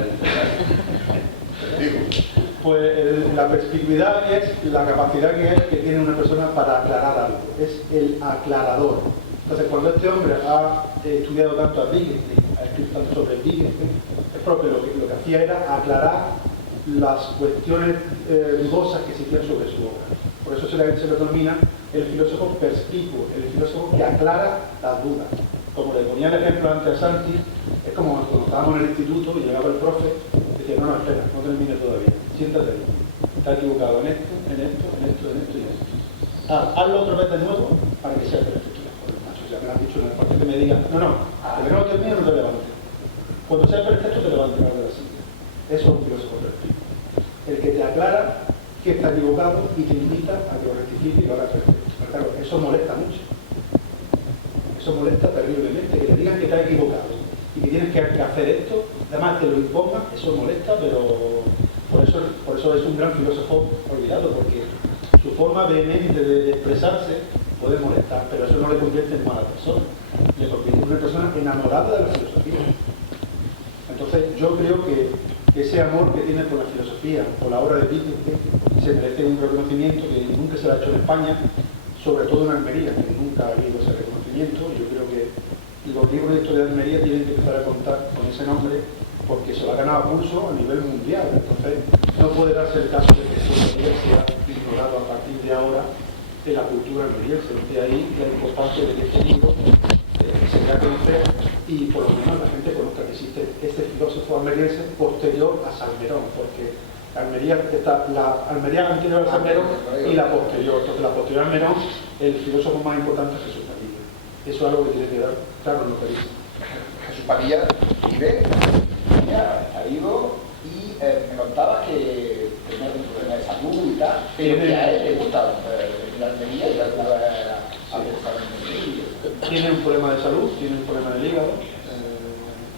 Pues la perspicuidad es la capacidad que tiene una persona para aclarar algo, es el aclarador. Entonces, cuando este hombre ha estudiado tanto a Wittgenstein, ha escrito tanto sobre Wittgenstein, es porque lo que hacía era aclarar las cuestiones dudosas que existían sobre su obra. Por eso se le denomina el filósofo perspicuo, el filósofo que aclara las dudas. Como le ponía el ejemplo antes a Santi, es como cuando estábamos en el instituto y llegaba el profe y decía, no, espera, no termine todavía, siéntate ahí. Está equivocado en esto, en esto, en esto, en esto y en esto. Hazlo otra vez de nuevo para que sea perfecto. Ya me lo has dicho en el parte que me diga, no, hasta que no lo termine no te levantes. Cuando sea perfecto te levantes de la silla. Eso es un filósofo perfecto. El que te aclara que está equivocado y te invita a que lo rectifique y lo hagas perfecto. Pero claro, eso molesta mucho. Eso molesta terriblemente, que le digan que te has equivocado y que tienes que hacer esto, además te lo impongan, eso molesta, pero por eso es un gran filósofo olvidado, porque su forma vehemente de expresarse puede molestar, pero eso no le convierte en mala persona, le convierte en una persona enamorada de la filosofía. Entonces yo creo que ese amor que tiene por la filosofía, por la obra de Wittgenstein, se merece un reconocimiento que nunca se le ha hecho en España, sobre todo en Almería, que nunca ha habido ese reconocimiento. Yo creo que los libros de historia de Almería tienen que empezar a contar con ese nombre, porque se lo ha ganado a pulso a nivel mundial. Entonces no puede darse el caso de que su historia sea ignorado a partir de ahora de la cultura almeriense. De ahí la importancia de que este libro se dé a conocer y por lo menos la gente conozca que existe este filósofo almeriense posterior a Salmerón, porque Almería está la Almería anterior a Salmerón y la posterior. Entonces la posterior a Salmerón, el filósofo más importante es Jesús Padilla. Eso es algo que tiene que dar claro en lo que dice. Jesús Padilla vive, ha ido y me contaba que tenía un problema de salud y tal, pero que a él le gusta la Almería y la tiene un problema de salud, tiene un problema del hígado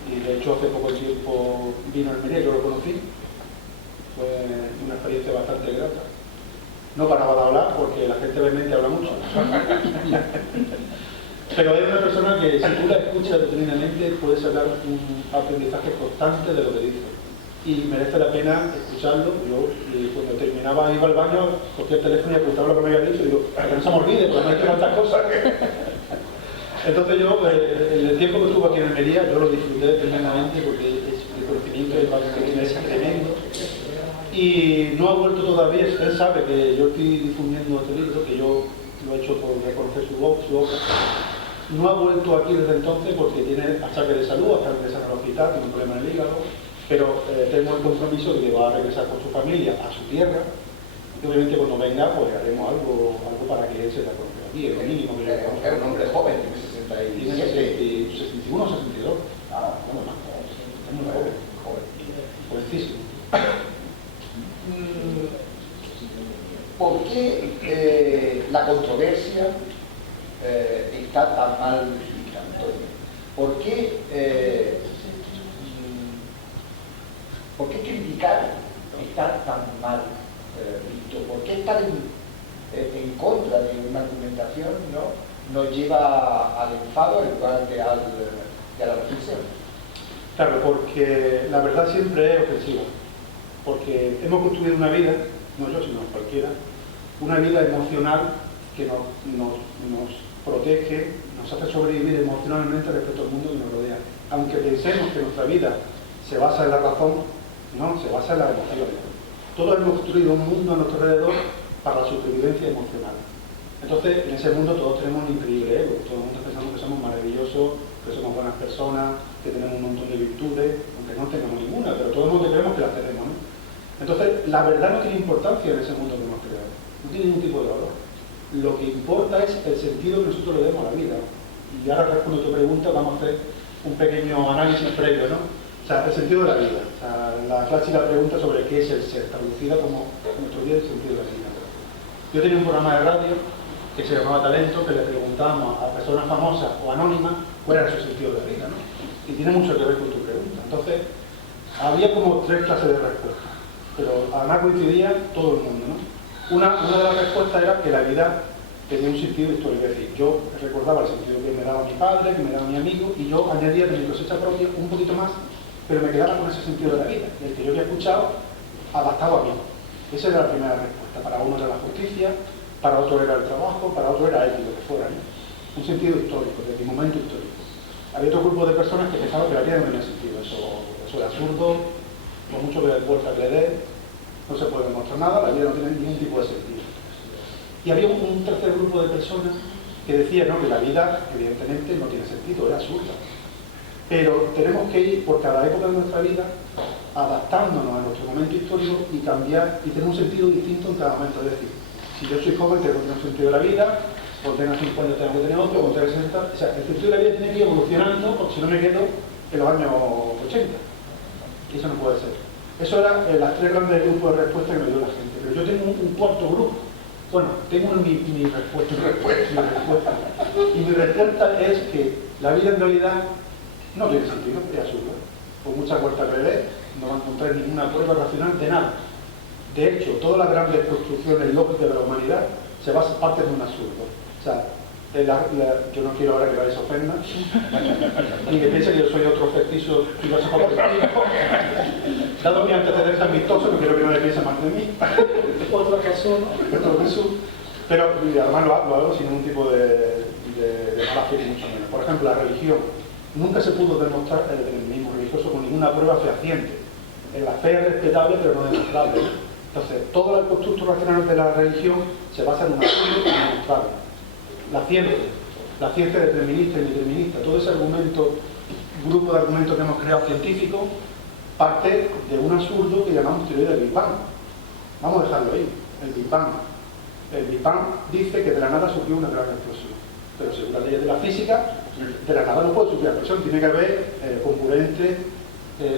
y de hecho hace poco tiempo vino a Almería, yo lo conocí, fue una experiencia bastante grata. No paraba de hablar porque la gente obviamente habla mucho. Pero es una persona que si tú la escuchas detenidamente puedes sacar un aprendizaje constante de lo que dice. Y merece la pena escucharlo. Yo cuando terminaba iba al baño, cogía el teléfono y apuntaba lo que me había dicho y digo, para que no se me olvide, porque no hay que tantas cosas. Entonces yo, el tiempo que estuve aquí en Almería, yo lo disfruté tremendamente porque el conocimiento del barrio que tiene es tremendo. Y no ha vuelto todavía, él sabe que yo estoy difundiendo este libro, que yo lo he hecho por reconocer su obra. No ha vuelto aquí desde entonces porque tiene achaques de salud, hasta regresar al hospital, tiene un problema en el hígado, pero tengo el compromiso de que va a regresar con su familia a su tierra y obviamente cuando venga pues haremos algo para que él se la conozca aquí, es lo mínimo que le conozca. Es un hombre joven, tiene 61 o 62. Bueno, más, es muy joven. Jovencísimo. ¿Por qué la controversia está tan mal vista, Antonio? ¿Por qué criticar está tan mal visto? ¿Por qué estar en contra de una argumentación nos lleva al enfado en lugar de a la reflexión? Claro, porque la verdad siempre es ofensiva. Porque hemos construido una vida, no yo sino cualquiera, una vida emocional que nos protege, nos hace sobrevivir emocionalmente respecto al mundo que nos rodea. Aunque pensemos que nuestra vida se basa en la razón, no, se basa en las emociones. Todos hemos construido un mundo a nuestro alrededor para la supervivencia emocional. Entonces, en ese mundo todos tenemos un increíble ego, todo el mundo pensamos que somos maravillosos, que somos buenas personas, que tenemos un montón de virtudes, aunque no tengamos ninguna, pero todo el mundo creemos que las tenemos, ¿no? Entonces, la verdad no tiene importancia en ese mundo que hemos creado, no tiene ningún tipo de valor. Lo que importa es el sentido que nosotros le demos a la vida. Y ahora respondo a tu pregunta, vamos a hacer un pequeño análisis previo, ¿no? O sea, el sentido de la vida. O sea, la clásica pregunta sobre qué es el ser, traducida como nuestro día el sentido de la vida. Yo tenía un programa de radio que se llamaba Talento, que le preguntábamos a personas famosas o anónimas cuál era su sentido de vida, ¿no? Y tiene mucho que ver con tu pregunta. Entonces, había como 3 clases de respuestas, pero además coincidía todo el mundo, ¿no? Una de las respuestas era que la vida tenía un sentido histórico, es decir, yo recordaba el sentido que me daba mi padre, que me daba mi amigo, y yo añadía de mi cosecha propia un poquito más, pero me quedaba con ese sentido de la vida, el que yo había escuchado, adaptado a mí. Esa era la primera respuesta. Para uno era la justicia, para otro era el trabajo, para otro era X, lo que fuera, ¿no? Un sentido histórico, de mi momento histórico. Había otro grupo de personas que pensaban que la vida no tenía sentido, eso es absurdo, por mucho que vuelta que le dé, no se puede demostrar nada, la vida no tiene ningún tipo de sentido. Y había un tercer grupo de personas que decían, ¿no?, que la vida evidentemente no tiene sentido, era absurda. Pero tenemos que ir por cada época de nuestra vida adaptándonos a nuestro momento histórico y cambiar y tener un sentido distinto en cada momento. Es decir, si yo soy joven tengo que tener un sentido de la vida, cuando tenga 50 años tengo que tener otro, cuando tenga 60, o sea, el sentido de la vida tiene que ir evolucionando porque si no me quedo en los años 80. Y eso no puede ser. Eso eran las 3 grandes grupos de respuesta que me dio la gente. Pero yo tengo un cuarto grupo. Bueno, tengo mi respuesta. Y mi respuesta es que la vida en realidad no tiene sentido, es absurdo. Por muchas vueltas que le dé, no va a encontrar ninguna prueba racional de nada. De hecho, todas las grandes construcciones lógicas de la humanidad se parten de un absurdo. O sea, yo no quiero ahora que nadie se ofenda, ni que piense que yo soy otro ficticio filósofo colectivo. Dado mi antecedente amistoso, no quiero que nadie piense más de mí. Otro Jesús. Pero además lo hago sin ningún tipo de mala fe, ni mucho menos. Por ejemplo, la religión. Nunca se pudo demostrar el determinismo religioso con ninguna prueba fehaciente. La fe es respetable, pero no demostrable. Entonces, todos los constructos racionales de la religión se basan en un absurdo demostrable. La ciencia determinista y indeterminista, todo ese grupo de argumentos que hemos creado científicos, parte de un absurdo que llamamos teoría del Big Bang. Vamos a dejarlo ahí, el Big Bang. El Big Bang dice que de la nada surgió una gran explosión. Pero según las leyes de la física, de la nada no puede surgir la explosión, tiene que haber componentes,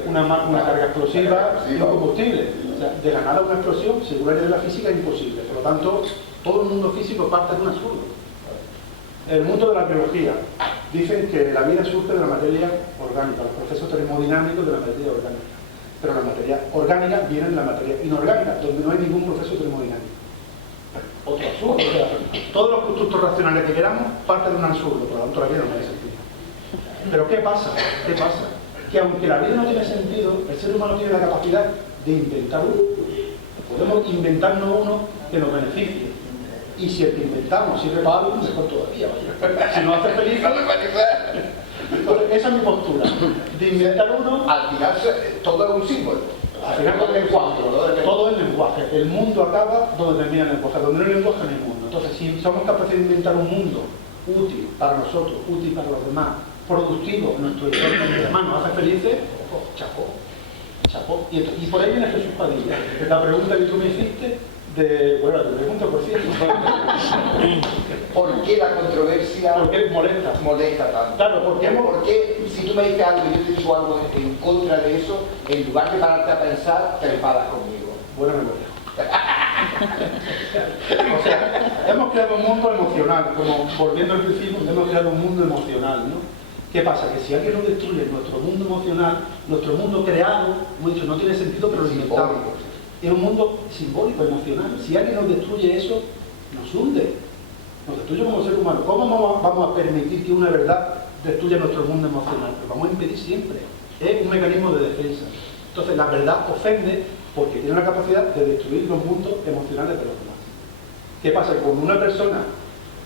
una carga explosiva y un combustible. O sea, de la nada una explosión, según la ley de la física, es imposible. Por lo tanto, todo el mundo físico parte de un absurdo. El mundo de la biología dicen que la vida surge de la materia orgánica, los procesos termodinámicos de la materia orgánica. Pero la materia orgánica viene de la materia inorgánica, donde no hay ningún proceso termodinámico. Otro absurdo. O sea, todos los constructos racionales que queramos parten de un absurdo, por lo tanto la vida no tiene sentido. Pero ¿qué pasa? Que aunque la vida no tiene sentido, el ser humano tiene la capacidad de inventar uno. Podemos inventarnos uno que nos beneficie. Y si el que inventamos sirve para algo, mejor todavía. Si nos hace felices, entonces esa es mi postura. De inventar uno. Al final todo es un símbolo. Al final todo es lenguaje. Todo es lenguaje. El mundo acaba donde termina el lenguaje. Donde no hay lenguaje no hay mundo. Entonces, si somos capaces de inventar un mundo útil para nosotros, útil para los demás, productivo en nuestro entorno, que además nos hace felices, chapó. Y por ahí viene Jesús Padilla. La pregunta que tú me hiciste. Bueno, te pregunto por cierto. ¿Por qué la controversia molesta tanto? Claro, porque si tú me dices algo y yo te digo algo en contra de eso, en lugar de pararte a pensar, te enfadas conmigo. Buena memoria. O sea, hemos creado un mundo emocional, como volviendo al principio, hemos creado un mundo emocional, ¿no? ¿Qué pasa? Que si alguien nos destruye nuestro mundo emocional, nuestro mundo creado, como he dicho, no tiene sentido, pero lo inventamos. Es un mundo simbólico, emocional. Si alguien nos destruye eso, nos hunde. Nos destruye como ser humano. ¿Cómo vamos a permitir que una verdad destruya nuestro mundo emocional? Lo vamos a impedir siempre. Es un mecanismo de defensa. Entonces, la verdad ofende porque tiene la capacidad de destruir los mundos emocionales de los demás. ¿Qué pasa? Que cuando una persona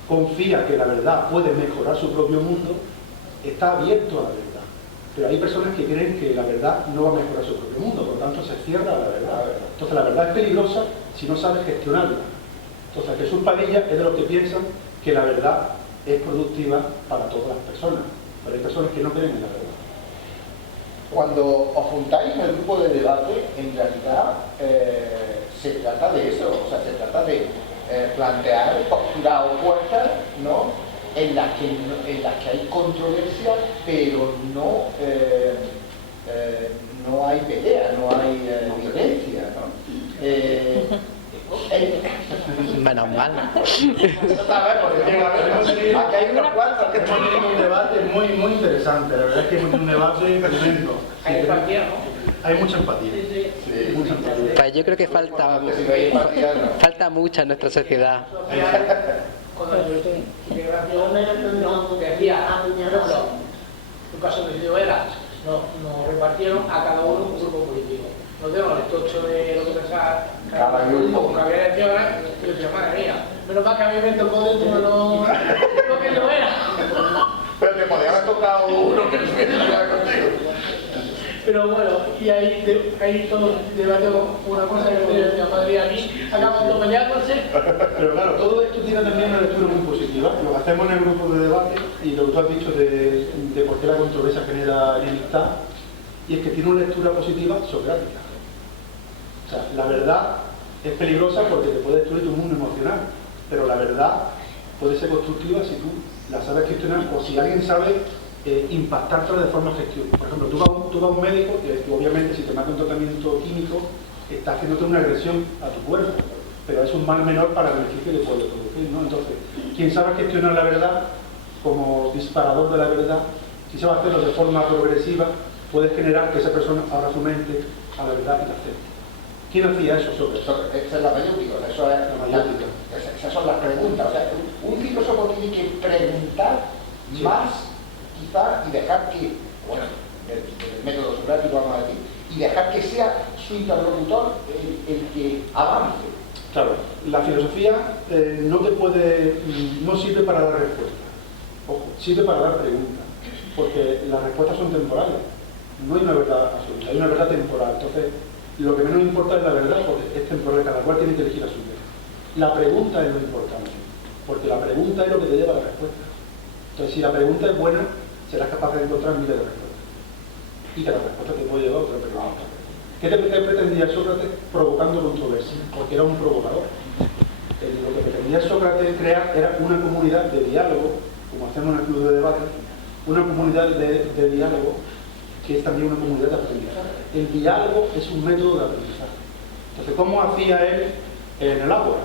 confía que la verdad puede mejorar su propio mundo, está abierto a la verdad. Pero hay personas que creen que la verdad no va a mejorar su propio mundo, por lo tanto se cierra a la verdad. Entonces la verdad es peligrosa si no sabes gestionarla. Entonces Jesús Padilla es de los que piensan que la verdad es productiva para todas las personas, pero hay personas que no creen en la verdad. Cuando os juntáis en el grupo de debate, en realidad se trata de eso, o sea, se trata de plantear posturas opuestas, ¿no?, en las que hay controversia, pero no hay pelea, no hay violencia, ¿no? Menos mal. Aquí hay unos cuantos que Hemos tenido un debate muy, muy interesante. La verdad es que hemos tenido un debate tremendo. Hay empatía, ¿no? Hay mucha empatía. Sí. Mucha empatía. Pues yo creo que falta mucha en nuestra sociedad. Cuando yo decía, por ejemplo, un caso que yo era, nos repartieron a cada uno un grupo político. Nos dieron el tocho de lo que pensaba cada grupo, que había elecciones, y yo decía, madre mía, menos mal que a mí me tocó dentro de lo que yo era. Pero te podía haber tocado uno que estuviera contigo. Pero bueno, y ahí todos debatimos una cosa que me mi madre y a mí, acabamos peleándose. Pero claro, todo esto tiene también una lectura muy positiva. Lo que hacemos en el grupo de debate, y lo que tú has dicho de por qué la controversia genera enemistad, y es que tiene una lectura positiva socrática. O sea, la verdad es peligrosa porque te puede destruir tu mundo emocional, pero la verdad puede ser constructiva si tú la sabes gestionar o si alguien sabe impactarte de forma efectiva. Por ejemplo, tú vas a un médico que obviamente si te manda un tratamiento químico está haciéndote una agresión a tu cuerpo, pero es un mal menor para el beneficio que puede producir, ¿no? Entonces, quien sabe gestionar la verdad como disparador de la verdad, si sabe hacerlo de forma progresiva, puede generar que esa persona abra su mente a la verdad y la acepte. ¿Quién hacía eso? Esa es la mayéutica, eso es la mayéutica. Esas son las preguntas. O sea, un filósofo tiene que preguntar más, quizás, y dejar que, bueno, el método socrático vamos a decir, y dejar que sea su interlocutor el que avance. Claro, la filosofía no sirve para dar respuestas. Ojo, sirve para dar preguntas, porque las respuestas son temporales. No hay una verdad absoluta, hay una verdad temporal. Entonces, lo que menos importa es la verdad, porque es temporal, cada cual tiene que elegir a su vez. La pregunta es lo importante, porque la pregunta es lo que te lleva a la respuesta. Entonces, si la pregunta es buena, serás capaz de encontrar miles de respuestas. Y que la respuesta te puede llevar a otra pregunta. ¿Qué pretendía Sócrates? Provocando controversia, porque era un provocador. Lo que pretendía Sócrates crear era una comunidad de diálogo, como hacemos en el club de debate, una comunidad de diálogo que es también una comunidad de aprendizaje. El diálogo es un método de aprendizaje. Entonces, ¿cómo hacía él en el ágora?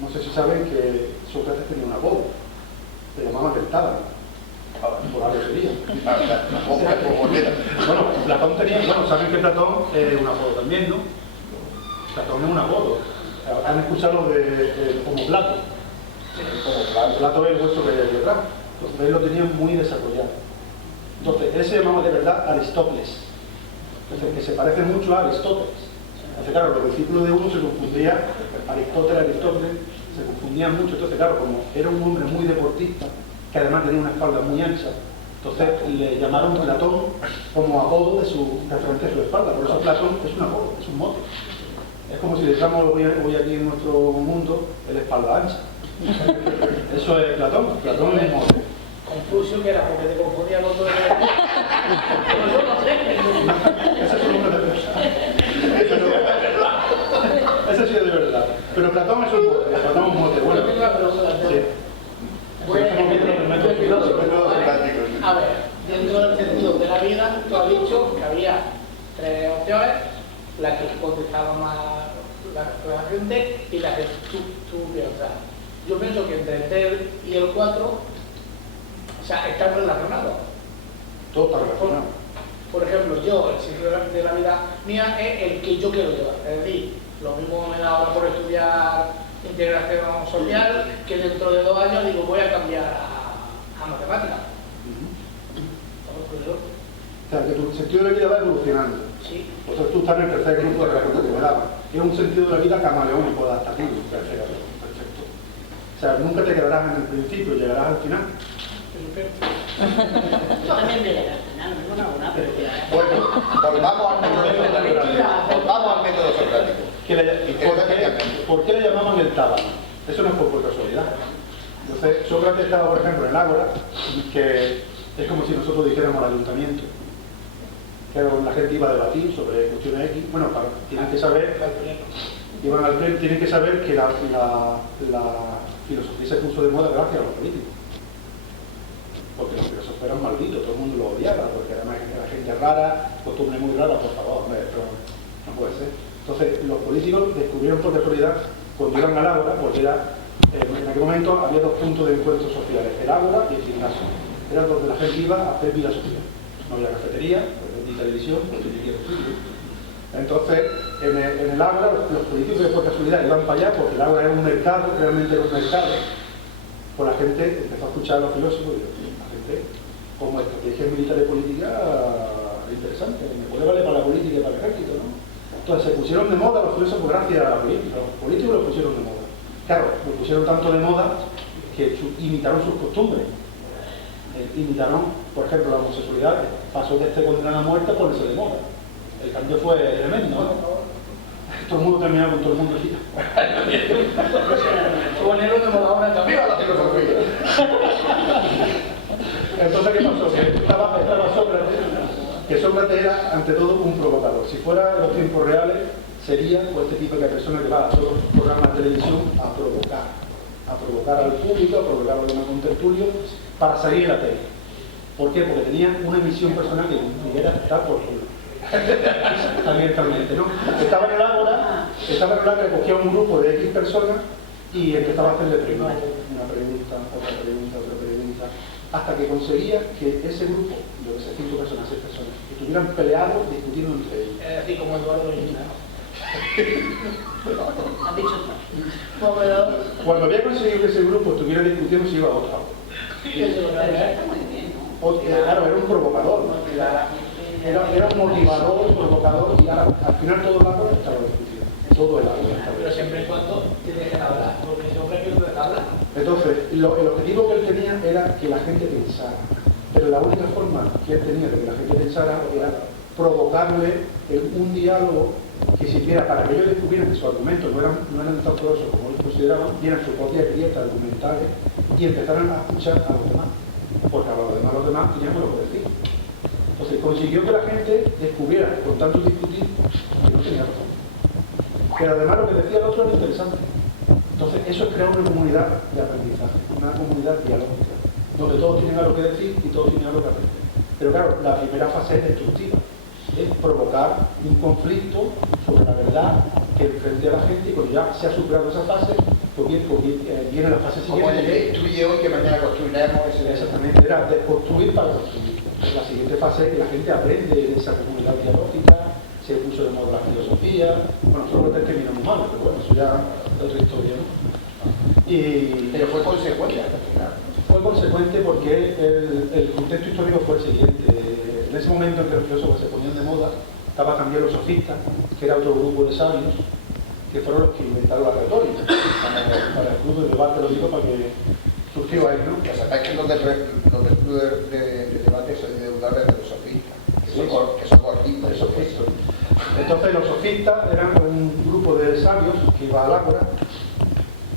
No sé si saben que Sócrates tenía un apodo, se llamaba el Tábano, por algo sería. Bueno, Platón tenía, bueno, saben que Platón es un apodo también, ¿no? Platón es un apodo. Han escuchado como Plato. Plato es el hueso que hay detrás. Entonces él lo tenía muy desarrollado. Entonces, él se llamaba de verdad Aristóteles, que se parece mucho a Aristóteles. Entonces, claro, los discípulos de uno se confundían, Aristóteles, se confundían mucho. Entonces, claro, como era un hombre muy deportista, que además tenía una espalda muy ancha, entonces le llamaron Platón como apodo referente a su espalda. Por eso Platón es un apodo, es un mote. Es como si decíamos hoy aquí en nuestro mundo el espalda ancha. Eso es Platón es un mote. Confucio que era porque te confundía con todo el mundo. Pero yo no sé. Ese es un nombre de verdad. Ese sí es de verdad. Pero Platón es un mote. Platón es un mote. Bueno, Yo tengo una pregunta. sí. A ver, dentro del sentido de la vida, tú has dicho que había tres opciones, la que contestaba más la gente y la que tú piensas. Yo pienso que entre el 3 y el 4, o sea, están relacionados. Todo está relacionado. Por ejemplo, yo, el sentido de la vida mía es el que yo quiero llevar. Es decir, lo mismo me da ahora por estudiar integración social, que dentro de 2 años digo voy a cambiar a matemáticas. O sea, que tu sentido de la vida va evolucionando. Sí. Entonces tú estás en el tercer grupo de respuesta que me daba. Es un sentido de la vida camaleónico, adaptativo. Perfecto. O sea, nunca te quedarás en el principio, llegarás al final. Yo también me llegué al final, no me hago nada, pero... Bueno, volvamos al método socrático. ¿Por qué le llamaban el tábano? Eso no es por casualidad. Entonces, Sócrates estaba, por ejemplo, en el ágora, que es como si nosotros dijéramos el ayuntamiento, que la gente iba a debatir sobre cuestiones X. Bueno, tienen que saber, iban al pleno, tienen que saber que la filosofía se puso de moda gracias a los políticos. Porque los filósofos eran malditos, todo el mundo los odiaba, porque además era gente rara, costumbre muy rara, por favor, hombre, esto no puede ser. Entonces, los políticos descubrieron por casualidad, cuando iban al Ágora, porque era, en aquel momento había dos puntos de encuentro sociales, el Ágora y el gimnasio. Era donde la gente iba a hacer vida social. No había cafetería, ni televisión, pues ni siquiera estudio. Entonces, en el Ágora, los políticos por casualidad iban para allá, porque el Ágora era un mercado, realmente era un mercado. Pues la gente empezó a escuchar a los filósofos y la gente, como estrategia militar y política, interesante, me puede valer para la política y para el ejército, ¿no? Entonces se pusieron de moda los filósofos gracias a la política, los políticos los pusieron de moda. Claro, los pusieron tanto de moda que imitaron sus costumbres. Imitaron, por ejemplo, la homosexualidad, pasó de este condenado a muerte a ponerse de moda. El cambio fue tremendo, ¿no? Todo el mundo terminaba con todo el mundo aquí. Ponerlo de moda ahora también. ¡Viva la filosofía! Entonces, ¿qué pasó? Que estaba Sócrates, que Sócrates era, ante todo, un provocador. Si fuera en los tiempos reales, sería pues, este tipo de persona que va a todos los programas de televisión a provocar al público, a provocar a los demás contertulios, para salir en la tele. ¿Por qué? Porque tenía una misión personal que era estar por su abiertamente, ¿no? Estaba en el Ágora, cogía un grupo de X personas y empezaba a hacerle preguntas, una pregunta, otra pregunta, hasta que conseguía que ese grupo, yo que sé, 5 personas, 6 personas, estuvieran peleados discutiendo entre ellos. Es así como Eduardo Lina. ¿Has dicho tú? Cuando había conseguido que ese grupo estuviera discutiendo, se iba a otra. Está muy bien, ¿no? Claro, era un provocador, ¿no? Era un motivador, un provocador, y al final todo el árbol estaba discutido. Todo el árbol estaba Pero siempre y cuando tienes que hablar, porque ese hombre que no te habla. Entonces, el objetivo que él tenía era que la gente pensara. Pero la única forma que él tenía de que la gente pensara era provocarle un diálogo que sirviera para que ellos descubrieran que sus argumentos no eran tan poderosos como ellos consideraban, dieran su propia grieta argumentales y empezaran a escuchar a los demás. Porque a los demás tenían algo que decir. Entonces consiguió que la gente descubriera, con tanto discutir, que no tenía razón. Pero además lo que decía el otro era interesante. Entonces eso es crear una comunidad de aprendizaje, una comunidad dialógica, donde todos tienen algo que decir y todos tienen algo que aprender. Pero claro, la primera fase es destructiva, es provocar un conflicto sobre la verdad que enfrente a la gente, y cuando ya se ha superado esa fase, pues viene la fase Como siguiente. el que destruye hoy, que mañana construiremos. Exactamente, era desconstruir para construir. La siguiente fase es que la gente aprende de esa comunidad dialógica, se puso de moda la filosofía, bueno, solo que terminó muy mal, pero bueno, eso ya es otra historia, ¿no? Pero fue consecuencia al final. Fue consecuente porque el contexto histórico fue el siguiente. En ese momento en que los filósofos se ponían de moda, estaban también los sofistas, que era otro grupo de sabios, que fueron los que inventaron la retórica. Para el club de debate, lo digo para que surgió ahí, ¿no? Que sepáis que los del club de debate se deudaron de los sofistas, que son gorditos. Entonces los sofistas eran un grupo de sabios que iba al Ágora,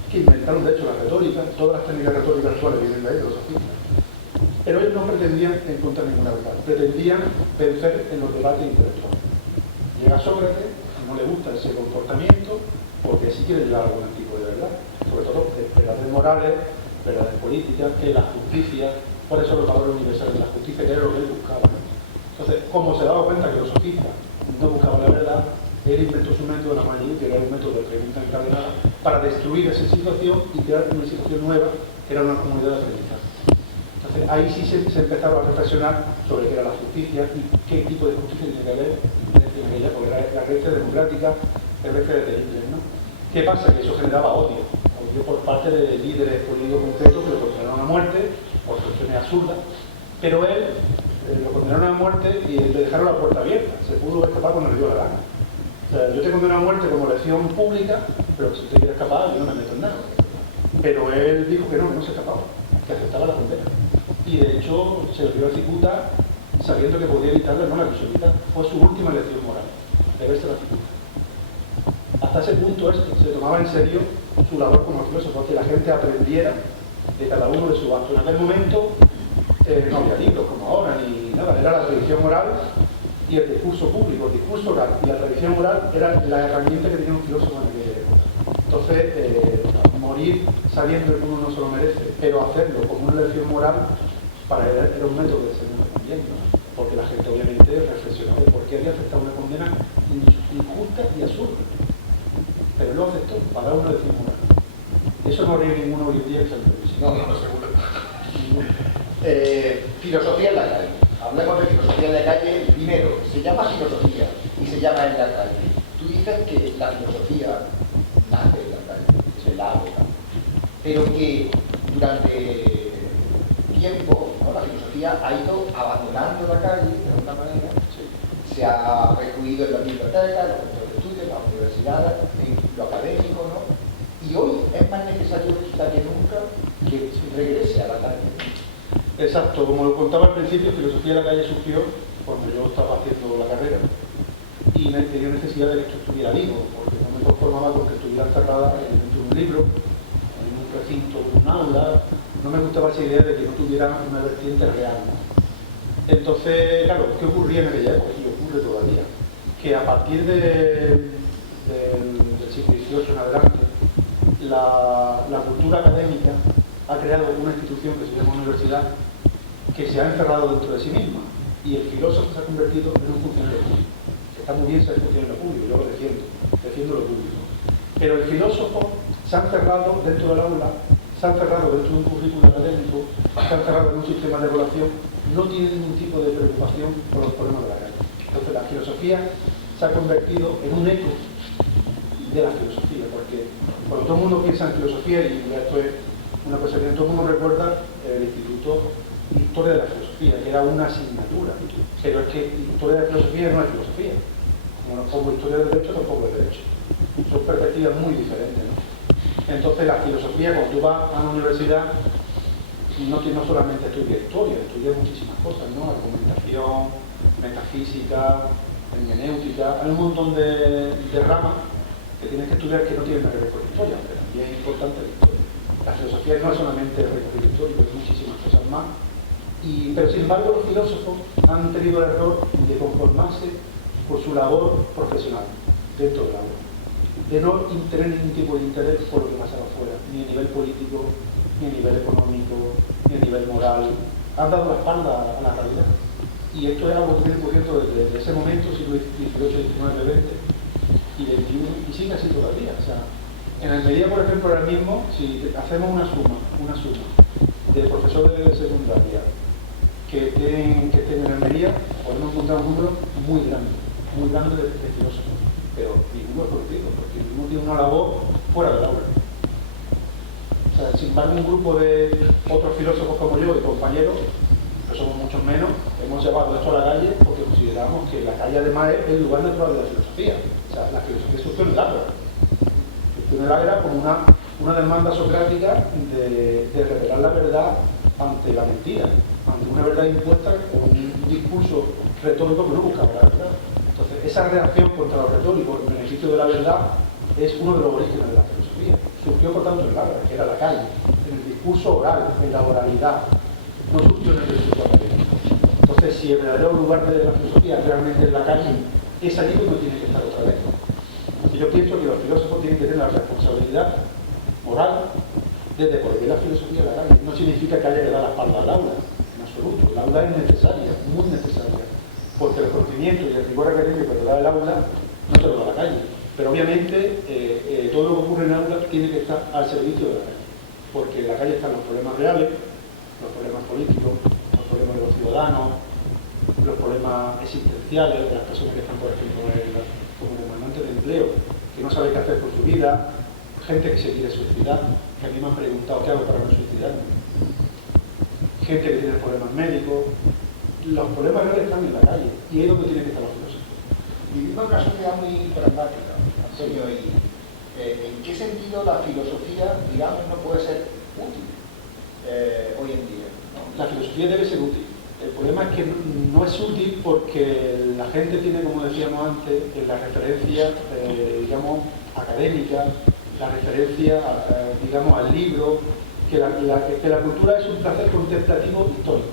que inventaron de hecho la retórica, todas las técnicas retóricas actuales vienen de ahí, de los sofistas. Pero ellos no pretendían encontrar ninguna verdad, pretendían vencer en los debates intelectuales. Llega Sócrates, no le gusta ese comportamiento, porque sí quiere llegar a algún tipo de verdad, sobre todo de verdades morales, verdades políticas, que la justicia, cuáles son los valores universales de la justicia, que era lo que él buscaba, ¿no? Entonces, como se daba cuenta que los sofistas no buscaban la verdad, él inventó su método de la mayoría, que era un método de pregunta encadenada, para destruir esa situación y crear una situación nueva, que era una comunidad de aprendizaje. Entonces, ahí sí se empezaron a reflexionar sobre qué era la justicia y qué tipo de justicia tenía que haber en ella, porque era la Grecia democrática, la Grecia de Pericles, ¿no? ¿Qué pasa? Que eso generaba odio por parte de líderes políticos concretos que lo condenaron a muerte por cuestiones absurdas, pero él lo condenaron a muerte y le dejaron la puerta abierta, se pudo escapar cuando le dio la gana. O sea, yo te condeno a muerte como lección pública, pero si te quieres escapar, yo no me meto en nada. Pero él dijo que no se escapaba, que aceptaba la condena. Y de hecho se lo dio a cicuta sabiendo que podía evitarla, no la quiso evitar. Fue su última lección moral, de verse la cicuta. Hasta ese punto esto se tomaba en serio su labor como filósofo, que la gente aprendiera de cada uno de sus actos. En aquel momento no había libros como ahora, ni nada, era la tradición oral y el discurso público. El discurso oral y la tradición oral era la herramienta que tenía un filósofo en aquella época. Entonces, morir sabiendo que uno no se lo merece, pero hacerlo como una lección moral, para él era un método de segundo también, ¿no? porque la gente obviamente reflexionó de por qué había aceptado una condena injusta y absurda. Pero lo aceptó, para dar una decisión moral. Eso no haría ninguno hoy en día que se lo dice. No, seguro. Filosofía en la calle. Hablemos de filosofía en la calle. Primero, se llama filosofía y se llama en la calle. Tú dices que la filosofía nace en la calle, se elabora, pero que durante tiempo, ¿no?, la filosofía ha ido abandonando la calle de alguna manera, se ha recluido en la biblioteca, en los centros de estudio, en las universidades, en lo académico, ¿no? Y hoy es más necesario quizá que nunca que regrese a la calle. Exacto, como lo contaba al principio, filosofía de la calle surgió cuando yo estaba haciendo la carrera y me tenía necesidad de que esto estuviera vivo, porque no me conformaba con que estuviera encerrada dentro de un libro, en un recinto de un aula. No me gustaba esa idea de que no tuviera una vertiente real. Entonces, claro, ¿qué ocurría en aquella época? Y ocurre todavía. Que a partir del siglo XVIII en adelante, la cultura académica ha creado una institución que se llama universidad, que se ha encerrado dentro de sí misma. Y el filósofo se ha convertido en un funcionario público. Está muy bien ser funcionario público, yo lo defiendo lo público. Pero el filósofo se ha encerrado dentro del aula, se ha encerrado dentro de un currículo académico, se ha encerrado en un sistema de evaluación, no tiene ningún tipo de preocupación por los problemas de la calle. Entonces la filosofía se ha convertido en un eco de la filosofía, porque cuando todo el mundo piensa en filosofía, y esto es una cosa que todo el mundo recuerda, el Instituto de Historia de la Filosofía, que era una asignatura, pero es que Historia de la Filosofía no es filosofía, como Historia del Derecho tampoco es derecho. Son perspectivas muy diferentes, ¿no? Entonces la filosofía, cuando tú vas a la universidad, no solamente estudia historia, estudia muchísimas cosas, ¿no? Argumentación, metafísica, hermenéutica, hay un montón de ramas que tienes que estudiar que no tienen nada que ver con historia, pero también es importante la historia. La filosofía no es solamente recorrido histórico, hay muchísimas cosas más. Pero sin embargo los filósofos han tenido el error de conformarse por su labor profesional dentro del aula, de no tener ningún tipo de interés por lo que pasaba afuera, ni a nivel político, ni a nivel económico, ni a nivel moral. Han dado la espalda a la realidad. Y esto es algo que viene ocurriendo desde ese momento, siglo XVIII, XIX, XX y XXI, y sigue así todavía. O sea, en Almería, por ejemplo, ahora mismo, si hacemos una suma de profesores de secundaria que estén en Almería, podemos encontrar un número muy grande de filósofos, pero ninguno es político, porque ninguno tiene una labor fuera del aula. O sea, sin embargo, un grupo de otros filósofos como yo y compañeros, que somos muchos menos, hemos llevado esto a la calle porque consideramos que la calle además es el lugar natural de la filosofía. O sea, la filosofía surgió en el ágora. Surgió en el ágora como una demanda socrática de revelar la verdad ante la mentira, ante una verdad impuesta con un discurso retórico que no buscaba la verdad. Entonces, esa reacción contra lo retórico en beneficio de la verdad es uno de los orígenes de la filosofía. Surgió, por tanto, en el ágora, que era la calle, en el discurso oral, en la oralidad. No surgió en el discurso académico. Entonces, si el verdadero lugar de la filosofía realmente es la calle, es allí donde tiene que estar otra vez. Y yo pienso que los filósofos tienen que tener la responsabilidad moral de devolver la filosofía a la calle. No significa que haya que dar la espalda al aula, en absoluto. El aula es necesaria, muy necesaria, porque el conocimiento y el rigor académico que te da el aula no te lo da la calle. Pero obviamente todo lo que ocurre en el aula tiene que estar al servicio de la calle, porque en la calle están los problemas reales, los problemas políticos, los problemas de los ciudadanos, los problemas existenciales de las personas que están, por ejemplo, como demandantes de empleo, que no saben qué hacer con su vida, gente que se quiere suicidar, que a mí me han preguntado qué hago para no suicidarme, gente que tiene problemas médicos. Los problemas reales están en la calle y es donde tienen que estar los filósofos. Vivimos una sociedad muy pragmática, Antonio, y ¿en qué sentido la filosofía, digamos, no puede ser útil hoy en día? ¿No? La filosofía debe ser útil. El problema es que no es útil porque la gente tiene, como decíamos antes, la referencia, digamos, académica, la referencia, digamos, al libro, que la cultura es un placer contemplativo histórico,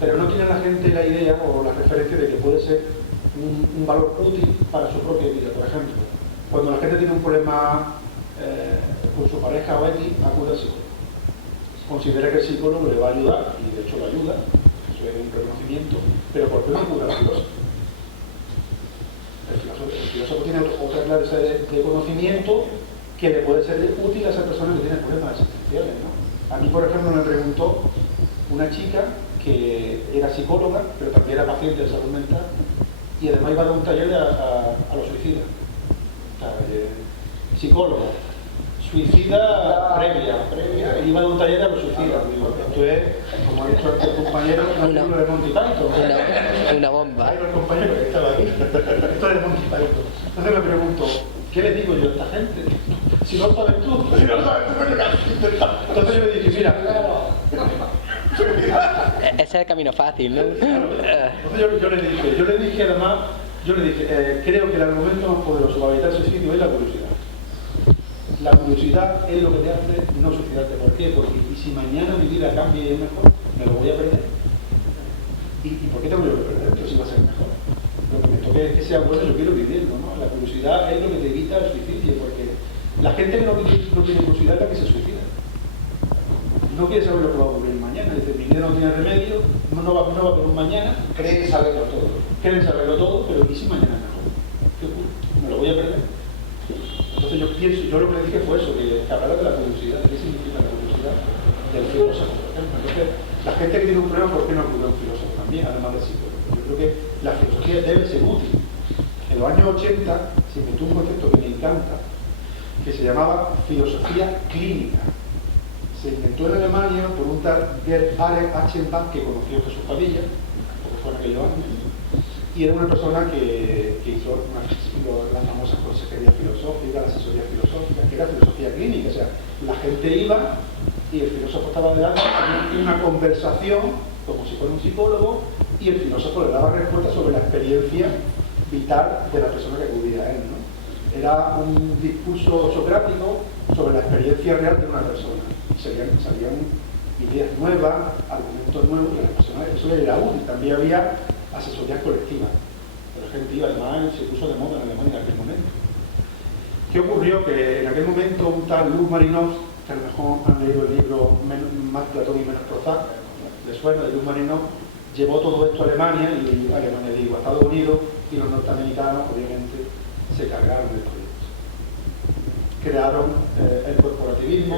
pero no tiene la gente la idea o la referencia de que puede ser un valor útil para su propia vida. Por ejemplo, cuando la gente tiene un problema con su pareja o X, acude al psicólogo. Considera que el psicólogo le va a ayudar, y de hecho lo ayuda, eso es un reconocimiento, pero ¿por qué no cura el filósofo? El filósofo tiene otra clase de conocimiento que le puede ser útil a esa persona que tiene problemas existenciales, ¿no? A mí, por ejemplo, me preguntó una chica que era psicóloga, pero también era paciente de salud mental, y además iba a dar un taller a los suicidas. Psicólogo, suicida previa, iba a dar un taller a los suicidas. Esto es, como ha dicho el compañero, un libro de Monty Python. Una bomba. Ay, el compañero que estaba aquí. Esto es de Monty Python. Entonces me pregunto, ¿qué le digo yo a esta gente? Si no lo sabes tú, Entonces yo le dije, mira, Ese es el camino fácil, ¿no? Entonces yo le dije además, creo que el argumento más poderoso para evitar el suicidio es la curiosidad. La curiosidad es lo que te hace no suicidarte. ¿Por qué? Porque y si mañana mi vida cambia y es mejor, me lo voy a perder. ¿Y por qué tengo yo que perder? Esto sí va a ser mejor. Lo que me toque es que sea bueno, yo quiero vivirlo, ¿no? La curiosidad es lo que te evita el suicidio, porque la gente que no tiene curiosidad es la que se suicida. No quiere saber lo que va a ocurrir mañana. Dice, mi vida no tiene remedio, no va a haber un mañana. Cree que saberlo todo. Quieren saberlo todo, pero ¿y si mañana es mejor? ¿Qué ocurre? ¿Me lo voy a perder? Entonces yo lo que le dije fue eso, que hablara de la curiosidad. ¿Qué significa la curiosidad del filósofo, por ejemplo? Entonces, la gente que tiene un problema, ¿por qué no acude a un filósofo también, además del psicólogo? Yo creo que la filosofía debe ser útil. En los años 80 se inventó un concepto que me encanta, que se llamaba filosofía clínica. Se inventó en Alemania por un tal Gerd Achenbach que conoció Jesús Padilla, porque fue en aquellos años, y era una persona que hizo las famosas consejerías filosóficas, la asesoría filosófica, que era filosofía clínica. O sea, la gente iba y el filósofo estaba delante, tenía una conversación como si fuera un psicólogo, y el filósofo le daba respuestas sobre la experiencia vital de la persona que acudía a él, ¿no? Era un discurso socrático sobre la experiencia real de una persona. Salían ideas nuevas, argumentos nuevos, y a las personas eso le era útil. También había asesorías colectivas. La gente iba, además se puso de moda en Alemania en aquel momento. ¿Qué ocurrió? Que en aquel momento un tal Luz Marinov, que a lo mejor han leído el libro Más Platón y menos Prozac, le suena, de Luz Marinov, llevó todo esto a Alemania, y a Estados Unidos, y los norteamericanos, obviamente, se cargaron del proyecto. Crearon el corporativismo,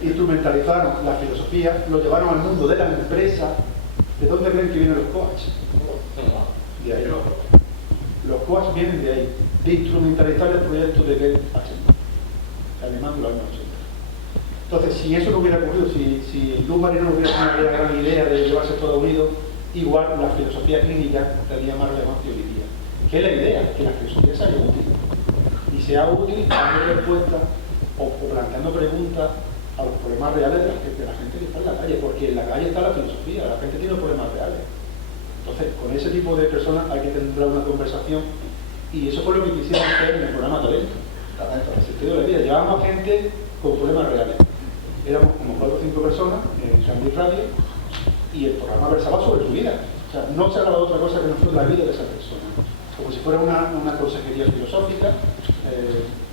instrumentalizaron la filosofía, lo llevaron al mundo de la empresa. ¿De dónde creen que vienen los coaches? De ahí. Los coaches vienen de ahí, de instrumentalizar el proyecto de Gerd Achenbach, alemán de los años 80. Entonces, si eso no hubiera ocurrido, si Luz Marinov no hubiera tenido una gran idea de llevarse a Estados Unidos, igual la filosofía clínica tenía más relevancia hoy día. ¿Qué es la idea? Que la filosofía sea útil. Y sea útil dando respuestas o planteando preguntas a los problemas reales de la gente que está en la calle, porque en la calle está la filosofía, la gente tiene problemas reales. Entonces, con ese tipo de personas hay que tener una conversación, y eso fue lo que quisieron hacer en el programa Talento. En el sentido de la vida, llevábamos gente con problemas reales. Éramos como 4 o 5 personas en Sandy Radio, y el programa versaba sobre su vida. O sea, no se hablaba de otra cosa que no fuera la vida de esa persona. Como si fuera una consejería filosófica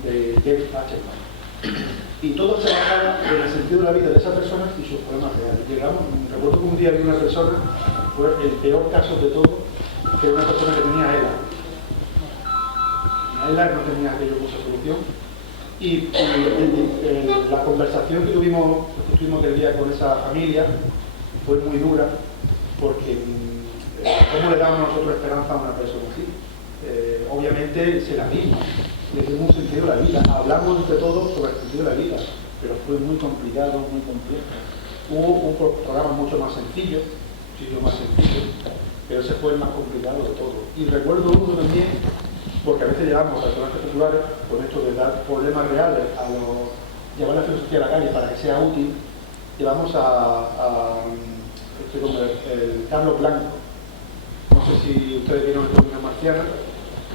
de Gerd Achenbach. Y todo se basaba en el sentido de la vida de esa persona y sus problemas reales. Recuerdo que un día vi una persona, fue el peor caso de todo, que era una persona que tenía ELA. ELA no tenía aquello mucha solución. Y la conversación que tuvimos aquel día con esa familia fue muy dura, porque ¿cómo le damos nosotros esperanza a una persona así? Obviamente se la dimos, le dimos un sentido de la vida, hablamos entre todos sobre el sentido de la vida, pero fue muy complicado, muy complejo. Hubo un programa mucho más sencillo, pero ese fue el más complicado de todo. Y recuerdo uno también, porque a veces llevamos a personajes populares con esto de dar problemas reales, llevar la filosofía a la calle para que sea útil. Llevamos el Carlos Blanco. No sé si ustedes vieron el Colina Marciana,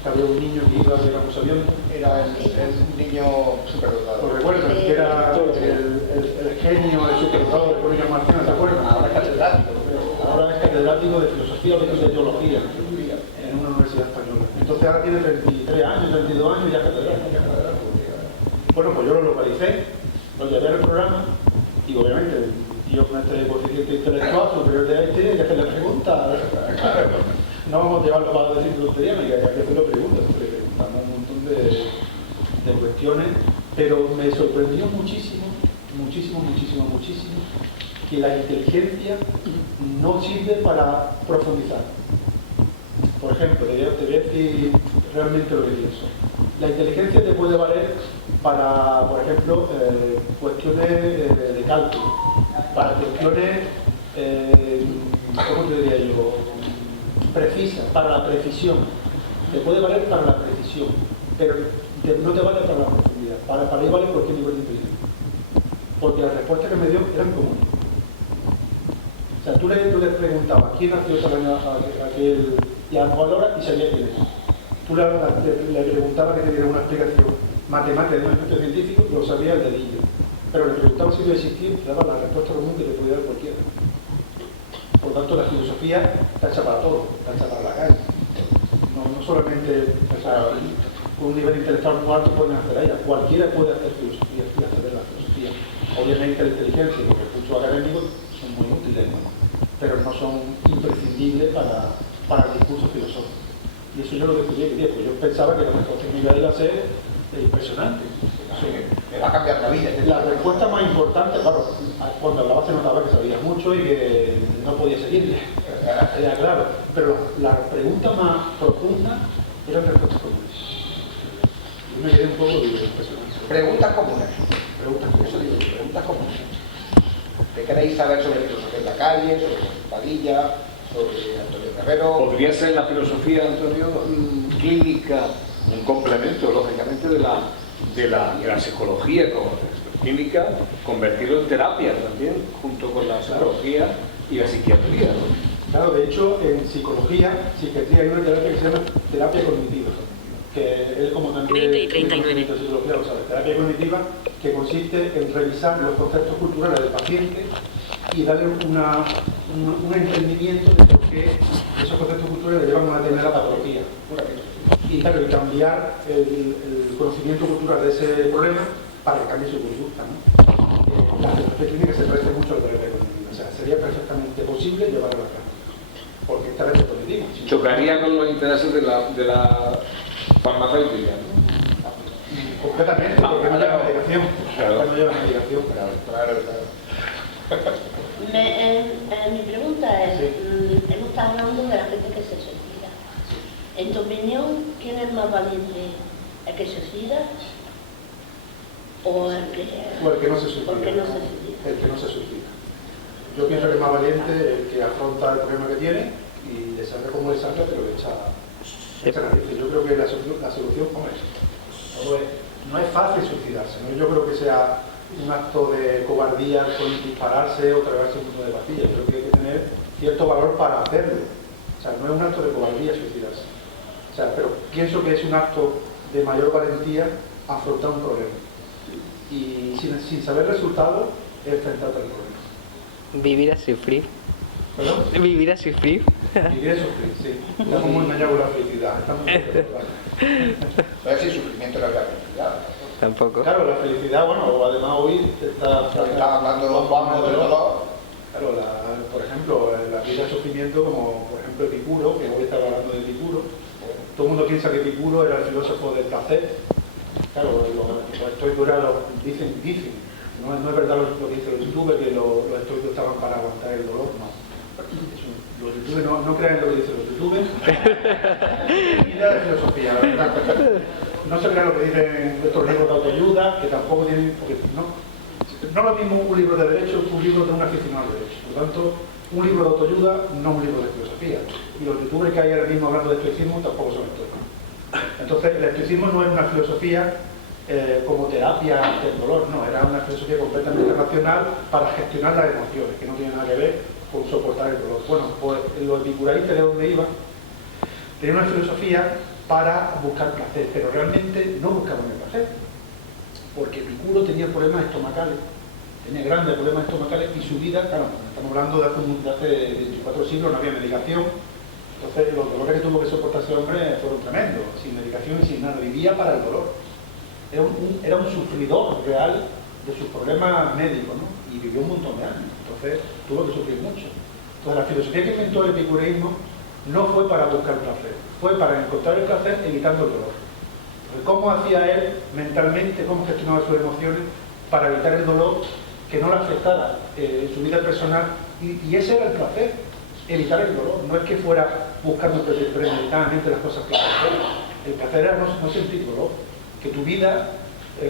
que había un niño que iba de los aviones. Era un niño superdotado. ¿Lo recuerdan? Que era el genio, el superdotado de Colina Marciana, ¿se acuerdan? Ahora es catedrático. Ahora es catedrático de filosofía o de teología en una universidad española. Entonces ahora tiene 33 años, 32 años y ya es catedrático. Bueno, pues yo lo localicé, lo llevé al programa y obviamente el tío con este coeficiente intelectual superior de ahí tiene que hacerle preguntas. No vamos a llevarlo para decir tontería, no hay que hacerle preguntas, le preguntamos un montón de cuestiones, pero me sorprendió muchísimo que la inteligencia no sirve para profundizar. Por ejemplo, te voy a decir realmente lo que pienso. La inteligencia te puede valer para, por ejemplo, cuestiones de cálculo, para cuestiones, ¿cómo te diría yo?, precisas, para la precisión. Te puede valer para la precisión, pero no te vale para la profundidad. Para ello vale cualquier nivel de inteligencia. Porque las respuestas que me dio eran comunes. O sea, tú le preguntabas quién nació aquel y a cuál hora y sabía quién era. Tú le preguntabas que te diera una explicación matemática de un aspecto científico, lo sabía el dedillo. Pero le preguntabas si iba a existir, te daba la respuesta común que te podía dar cualquiera. Por tanto, la filosofía está hecha para todo, está hecha para la calle. No solamente un nivel intelectual muy alto pueden hacer a ella, cualquiera puede hacer filosofía y acceder a la filosofía. Obviamente la inteligencia y los recursos académicos son muy útiles, ¿no? Pero no son imprescindibles para el discurso filosófico. Y eso yo lo decidí que pues yo pensaba que la respuesta que me iba a ser impresionante. Me va a cambiar la vida. La respuesta más importante, claro, cuando hablaba se notaba que sabía mucho y que no podía seguirle, era claro, pero la pregunta más profunda eran respuestas comunes. Yo me quedé un poco impresionante. Preguntas comunes. Preguntas comunes. ¿Qué queréis saber sobre filosofía en la calle, sobre Padilla, sobre Antonio Guerrero? Podría ser la filosofía, Antonio, clínica, un complemento, lógicamente, de la psicología clínica, convertirlo en terapia también, junto con la psicología y la psiquiatría, ¿no? Claro, de hecho, en psiquiatría hay una terapia que se llama terapia cognitiva, que es como también 20 y 39. psicología, lo sabes, terapia cognitiva, que consiste en revisar los conceptos culturales del paciente y darle un entendimiento de por qué esos conceptos culturales llevan a una determinada patología. Y claro, y cambiar el conocimiento cultural de ese problema para que cambie su conducta, ¿no? La terapia clínica se parece mucho a la terapia cognitiva, o sea, sería perfectamente posible llevarla a cabo, porque esta vez es cognitiva. Chocaría con los intereses de la farmacéutica, ¿no? Completamente, porque no lleva medicación. Claro. No lleva medicación. Claro. Mi pregunta es, Sí. hemos estado hablando de la gente que se suicida. En tu opinión, ¿quién es más valiente? ¿El que se suicida? ¿O el que no se suicida? ¿Por qué no se suicida? El que no se suicida. Yo pienso que es más valiente el que afronta el problema que tiene y le salga como le salga, pero le echa narices. Yo creo que la solución, hombre, no es fácil suicidarse, ¿no? Yo creo que sea un acto de cobardía con dispararse o tragarse un montón de pastillas. Yo creo que hay que tener cierto valor para hacerlo. O sea, no es un acto de cobardía suicidarse. O sea, pero pienso que es un acto de mayor valentía afrontar un problema. Y sin saber el resultado, enfrentarte al problema. Vivir a sufrir. ¿Perdón? Vivir a sufrir. Vivir a sufrir, sí. Estamos muy engañados con la felicidad. Estamos muy Pero si sufrimiento no es la felicidad. Tampoco. Claro, la felicidad, bueno, además hoy Está hablando Juan del dolor. Claro, por ejemplo, la vida del sufrimiento, como por ejemplo Epicuro, que hoy estaba hablando de Epicuro. Todo el mundo piensa que Epicuro era el filósofo del placer. Claro, los estoicos dicen, no es verdad lo que dicen los youtubers, que los estoicos estaban para aguantar el dolor, no. Los youtubers no crean en lo que dicen los youtubers. Ni idea de filosofía, la verdad. No se crean lo que dicen estos libros de autoayuda, que tampoco tienen, porque no es lo mismo un libro de derecho que un libro de un aficionado al derecho. Por lo tanto, un libro de autoayuda no es un libro de filosofía. Y los youtubers que hay ahora mismo hablando de estoicismo tampoco son estoicos. Entonces, el estoicismo no es una filosofía como terapia del dolor, no, era una filosofía completamente racional para gestionar las emociones, que no tiene nada que ver con soportar el dolor. Bueno, pues los epicureístas, de donde iba, tenían una filosofía para buscar placer, pero realmente no buscaban el placer, porque Epicuro tenía problemas estomacales, tenía grandes problemas estomacales y su vida, claro, estamos hablando de hace 24 siglos, no había medicación, entonces los dolores que tuvo que soportar ese hombre fueron tremendos, sin medicación y sin nada, vivía para el dolor. era un sufridor real de sus problemas médicos, ¿no? Y vivió un montón de años, entonces tuvo que sufrir mucho. Entonces la filosofía que inventó el epicureísmo no fue para buscar placer, fue para encontrar el placer evitando el dolor. Entonces, ¿cómo hacía él mentalmente, cómo gestionaba sus emociones para evitar el dolor que no le afectara en su vida personal? Y ese era el placer, evitar el dolor. No es que fuera buscando premeditadamente las cosas que hacer. El placer era no sentir dolor, que tu vida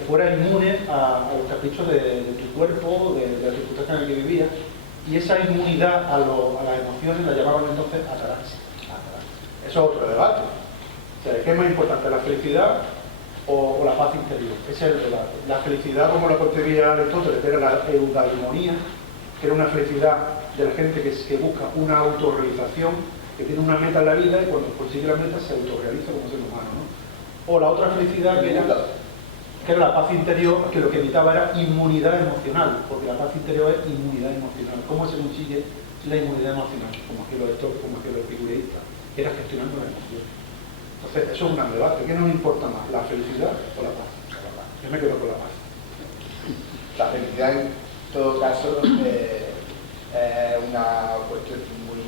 fuera inmune a los caprichos de tu cuerpo, de la circunstancia en la que vivías, y esa inmunidad a las emociones la llamaban entonces ataraxia. Eso es otro debate. O sea, ¿qué es más importante, la felicidad o la paz interior? Ese es el debate. La felicidad, como la concebía Aristóteles, era la eudaimonía, que era una felicidad de la gente que busca una autorrealización, que tiene una meta en la vida y cuando consigue la meta se autorrealiza como ser humano, ¿no? O la otra felicidad que era la paz interior, que lo que evitaba era inmunidad emocional, porque la paz interior es inmunidad emocional. ¿Cómo se consigue la inmunidad emocional? Como hacía los estoicos, como hacía los epicureístas, que era gestionando la emoción. Entonces, eso es un gran debate. ¿Qué nos importa más, la felicidad o la paz? Yo me quedo con la paz. La felicidad, en todo caso, es una cuestión muy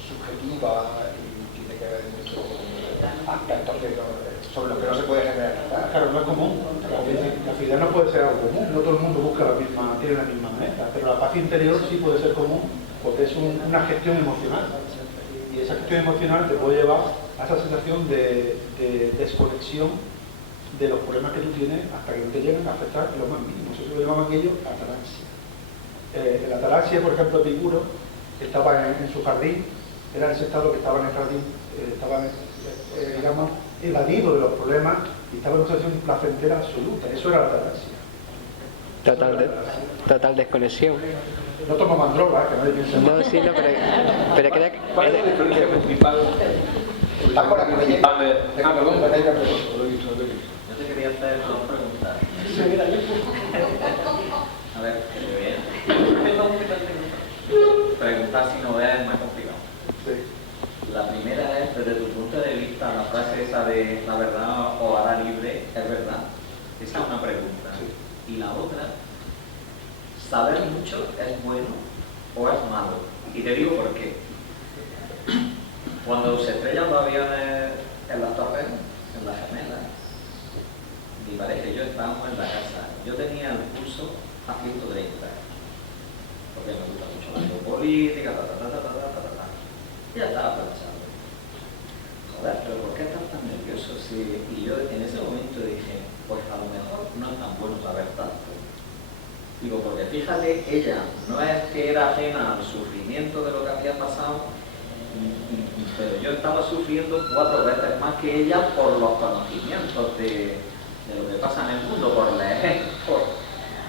subjetiva y tiene que ver mucho con aspectos sobre los que no se puede generalizar. Claro, no es común. La felicidad no puede ser algo común. No todo el mundo busca tiene la misma meta, pero la paz interior sí puede ser común porque es una gestión emocional. Y esa gestión emocional te puede llevar a esa sensación de desconexión de los problemas que tú tienes hasta que no te lleguen a afectar en lo más mínimo. Eso se lo llamaban ellos ataraxia. La ataraxia, por ejemplo, Epicuro, estaba en su jardín, era ese estado que estaba en el jardín, estaba, digamos, evadido de los problemas y estaba en una situación placentera absoluta. Eso era la ataraxia. Total desconexión. No tomaban drogas, que nadie piensa. No, sí, no, pero creo que... ¿Cuál es la diferencia principal? Está por aquí, oye. Perdón. Yo te quería hacer dos preguntas. A ver, preguntar si no es más complicado. Sí. La primera es, desde tu punto de vista, la frase esa de la verdad os hará libre, ¿es verdad? Esa es una pregunta. Sí. Y la otra, ¿saber mucho es bueno o es malo? Y te digo por qué. Cuando se estrellan los aviones en las torres, en las gemelas, mi pareja y yo estábamos en la casa. Yo tenía el pulso a 130, porque me gusta mucho la geopolítica, y ya estaba pensando, joder, pero ¿por qué estás tan nervioso? Y yo en ese momento dije, pues a lo mejor no es tan bueno saber tanto. Digo, porque fíjate, ella no es que era ajena al sufrimiento de lo que había pasado, pero yo estaba sufriendo 4 veces más que ella por los conocimientos de lo que pasa en el mundo, por leer.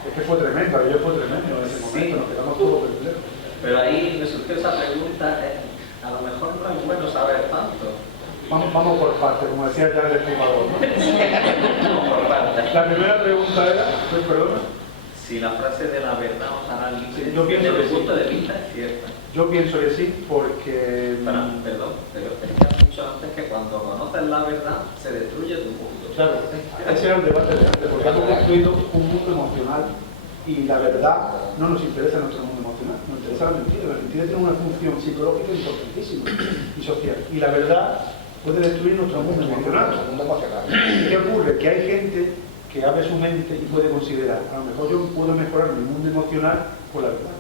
Es que fue tremendo, aquello fue tremendo en ese momento, nos quedamos todos perplejos. Pero ahí me surgió esa pregunta, a lo mejor no es bueno saber tanto. Vamos por partes, como decía ya el exprimador, ¿no? Vamos por partes. La primera pregunta era, perdona. Si la frase de la verdad os hará libre, Yo pienso desde que mi sí. punto de vista es cierta. Yo pienso que sí, porque... Perdón, pero es que has dicho antes que cuando conoces la verdad se destruye tu mundo. Claro, ese era el debate de antes, porque hemos construido un mundo emocional y la verdad no nos interesa en nuestro mundo emocional, nos interesa la mentira. La mentira tiene una función psicológica importantísima y social. Y la verdad puede destruir nuestro mundo emocional. ¿Y qué ocurre? Que hay gente que abre su mente y puede considerar, a lo mejor yo puedo mejorar mi mundo emocional con la verdad.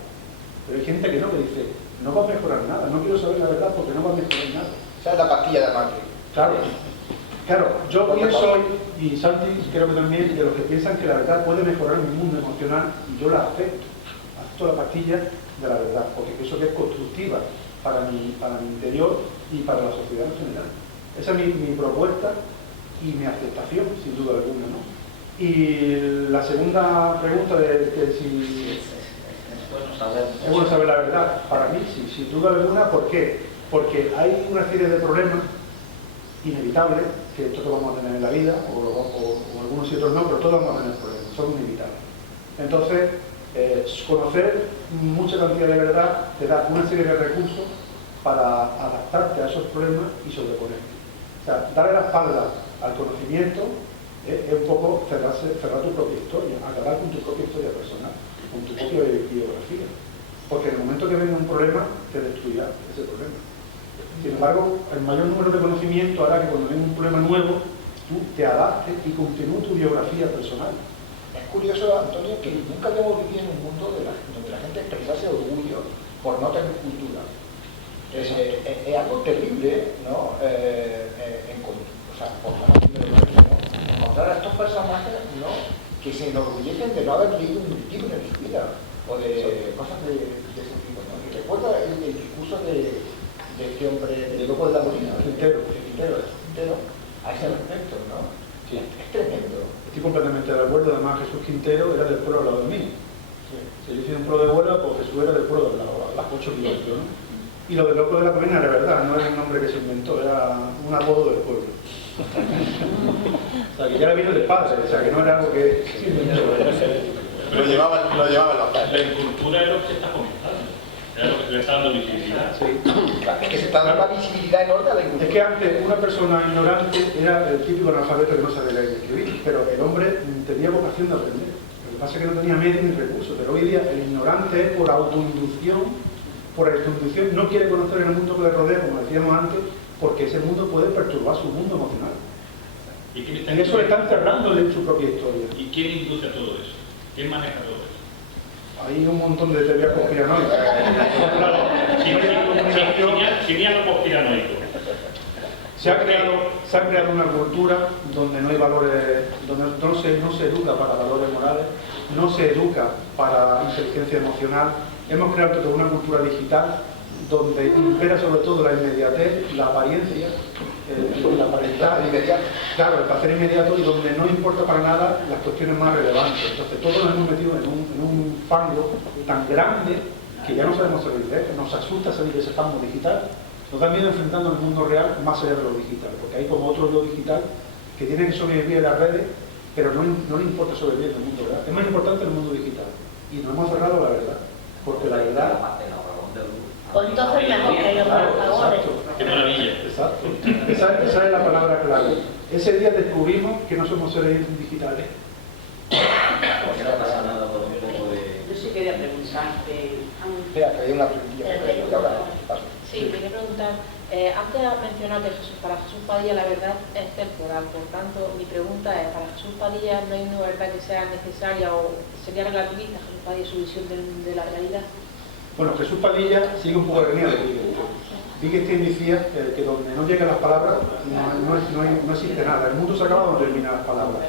Pero hay gente que no, que dice, no va a mejorar nada, no quiero saber la verdad porque no va a mejorar nada. Esa es la pastilla de Macri. Claro, yo pienso, y Santi creo que también, de los que piensan que la verdad puede mejorar mi mundo emocional, y yo la acepto la pastilla de la verdad, porque pienso que es constructiva para mi interior y para la sociedad en general. Esa es mi propuesta y mi aceptación, sin duda alguna, ¿no? Y la segunda pregunta de si es bueno saber la verdad, para mí sí, sin duda alguna. ¿Por qué? Porque hay una serie de problemas inevitables que todos vamos a tener en la vida, o algunos y otros no, pero todos vamos a tener problemas, son inevitables. Entonces, conocer mucha cantidad de verdad te da una serie de recursos para adaptarte a esos problemas y sobreponerte. O sea, darle la espalda al conocimiento Es un poco cerrar tu propia historia, acabar con tu propia historia personal, con tu propia biografía. Porque en el momento que venga un problema, te destruirá ese problema. Sin embargo, el mayor número de conocimiento hará que cuando venga un problema nuevo, tú te adaptes y continúes tu biografía personal. Es curioso, Antonio, que nunca habíamos vivido en un mundo donde la gente expresase orgullo por no tener cultura. Es algo terrible, ¿no? O sea, por encontrar a estos personajes, ¿no?, que se enorgullecen de no haber leído un libro en su vida, o de cosas de ese tipo, ¿no? Y recuerda el discurso de este hombre, del loco de la colina, Quintero, a ese respecto, ¿no? Sí. Es tremendo. Estoy completamente de acuerdo. Además, Jesús Quintero era del pueblo al lado de mí. Sí. Si yo soy de un pueblo de Huelva, pues Jesús era del pueblo de las 8 kilómetros, ¿no? Y lo del loco de la colina era verdad, no era un nombre que se inventó, era un apodo del pueblo. O sea, que ya le vino del padre, o sea, que no era algo que se inventó. Lo llevaban los padres. La incultura es lo que se está comentando, es lo que le está dando visibilidad. Sí. Es que se está dando una visibilidad enorme a la incultura. Es que antes una persona ignorante era el típico analfabeto que no sabía leer y escribir, pero el hombre tenía vocación de aprender. Lo que pasa es que no tenía medios ni recursos, pero hoy día el ignorante es por autoinducción, no quiere conocer el mundo que le rodea, como decíamos antes, porque ese mundo puede perturbar su mundo emocional. Y eso le está encerrando en su propia historia. ¿Y quién induce todo eso? ¿Quién maneja todo eso? Hay un montón de teorías conspiranoicas. Sin lo conspiranoico. Se ha creado una cultura donde no hay valores, donde no se educa para valores morales, no se educa para inteligencia emocional. Hemos creado toda una cultura digital donde impera sobre todo la inmediatez, la apariencia, la apariencia inmediata, claro, el placer inmediato, y donde no importa para nada las cuestiones más relevantes. Entonces todos nos hemos metido en un fango tan grande que ya no sabemos salir de él. Nos asusta salir de ese fango digital. Nos da miedo enfrentando al mundo real más allá de lo digital, porque hay como otro yo digital que tiene que sobrevivir en las redes, pero no le importa sobrevivir en el mundo real. Es más importante el mundo digital. Y nos hemos cerrado a la verdad, porque la verdad... Pues entonces mejor que los apagores. ¡Qué maravilla! Exacto. Esa es la palabra clave. Ese día descubrimos que no somos seres digitales. ¿Por qué no pasa nada por un poco de...? Yo sí quería preguntarte... Espera, que hay una preguntilla. Sí, quería preguntar, antes has mencionado que para Jesús Padilla la verdad es temporal, por tanto mi pregunta es, ¿para Jesús Padilla no hay una verdad que sea necesaria o sería relativista Jesús Padilla su visión de la realidad? Bueno, Jesús Padilla sigue un poco la línea de Wittgenstein. Wittgenstein decía que donde no llegan las palabras no existe nada, el mundo se acaba donde terminan las palabras.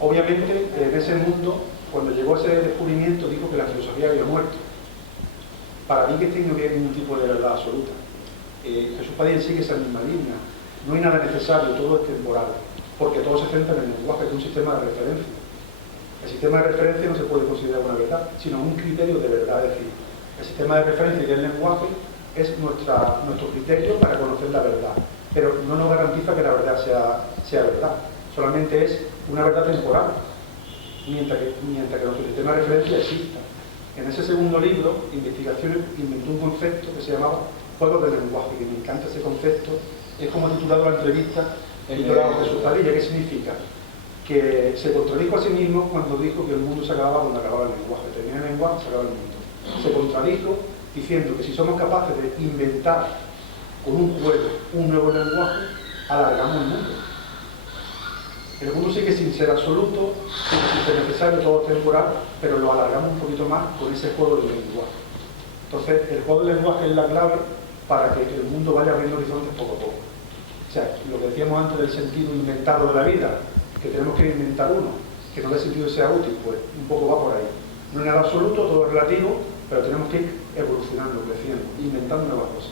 Obviamente en ese mundo, cuando llegó ese descubrimiento, dijo que la filosofía había muerto. Para Wittgenstein no había ningún tipo de verdad absoluta. Jesús Padilla sigue esa misma línea. No hay nada necesario, todo es temporal, porque todo se centra en el lenguaje, que es un sistema de referencia. El sistema de referencia no se puede considerar una verdad, sino un criterio de verdad. Es decir, el sistema de referencia y el lenguaje es nuestro criterio para conocer la verdad, pero no nos garantiza que la verdad sea verdad, solamente es una verdad temporal, mientras que nuestro sistema de referencia exista. En ese segundo libro, Investigaciones, inventó un concepto que se llamaba juegos del lenguaje, que me encanta ese concepto. Es como titulado la entrevista el doctorado de Jesús Padilla. ¿Qué significa? Que se contradijo a sí mismo cuando dijo que el mundo se acababa cuando acababa el lenguaje. Termina el lenguaje, se acaba el mundo. Se contradijo diciendo que si somos capaces de inventar con un juego un nuevo lenguaje, alargamos el mundo. El mundo sigue sin ser absoluto, sin ser necesario, todo temporal, pero lo alargamos un poquito más con ese juego del lenguaje. Entonces, el juego del lenguaje es la clave para que el mundo vaya abriendo horizontes poco a poco. O sea, lo que decíamos antes del sentido inventado de la vida, que tenemos que inventar uno, que no dé sentido sea útil, pues un poco va por ahí. No es nada absoluto, todo es relativo, pero tenemos que ir evolucionando, creciendo, inventando nuevas cosas.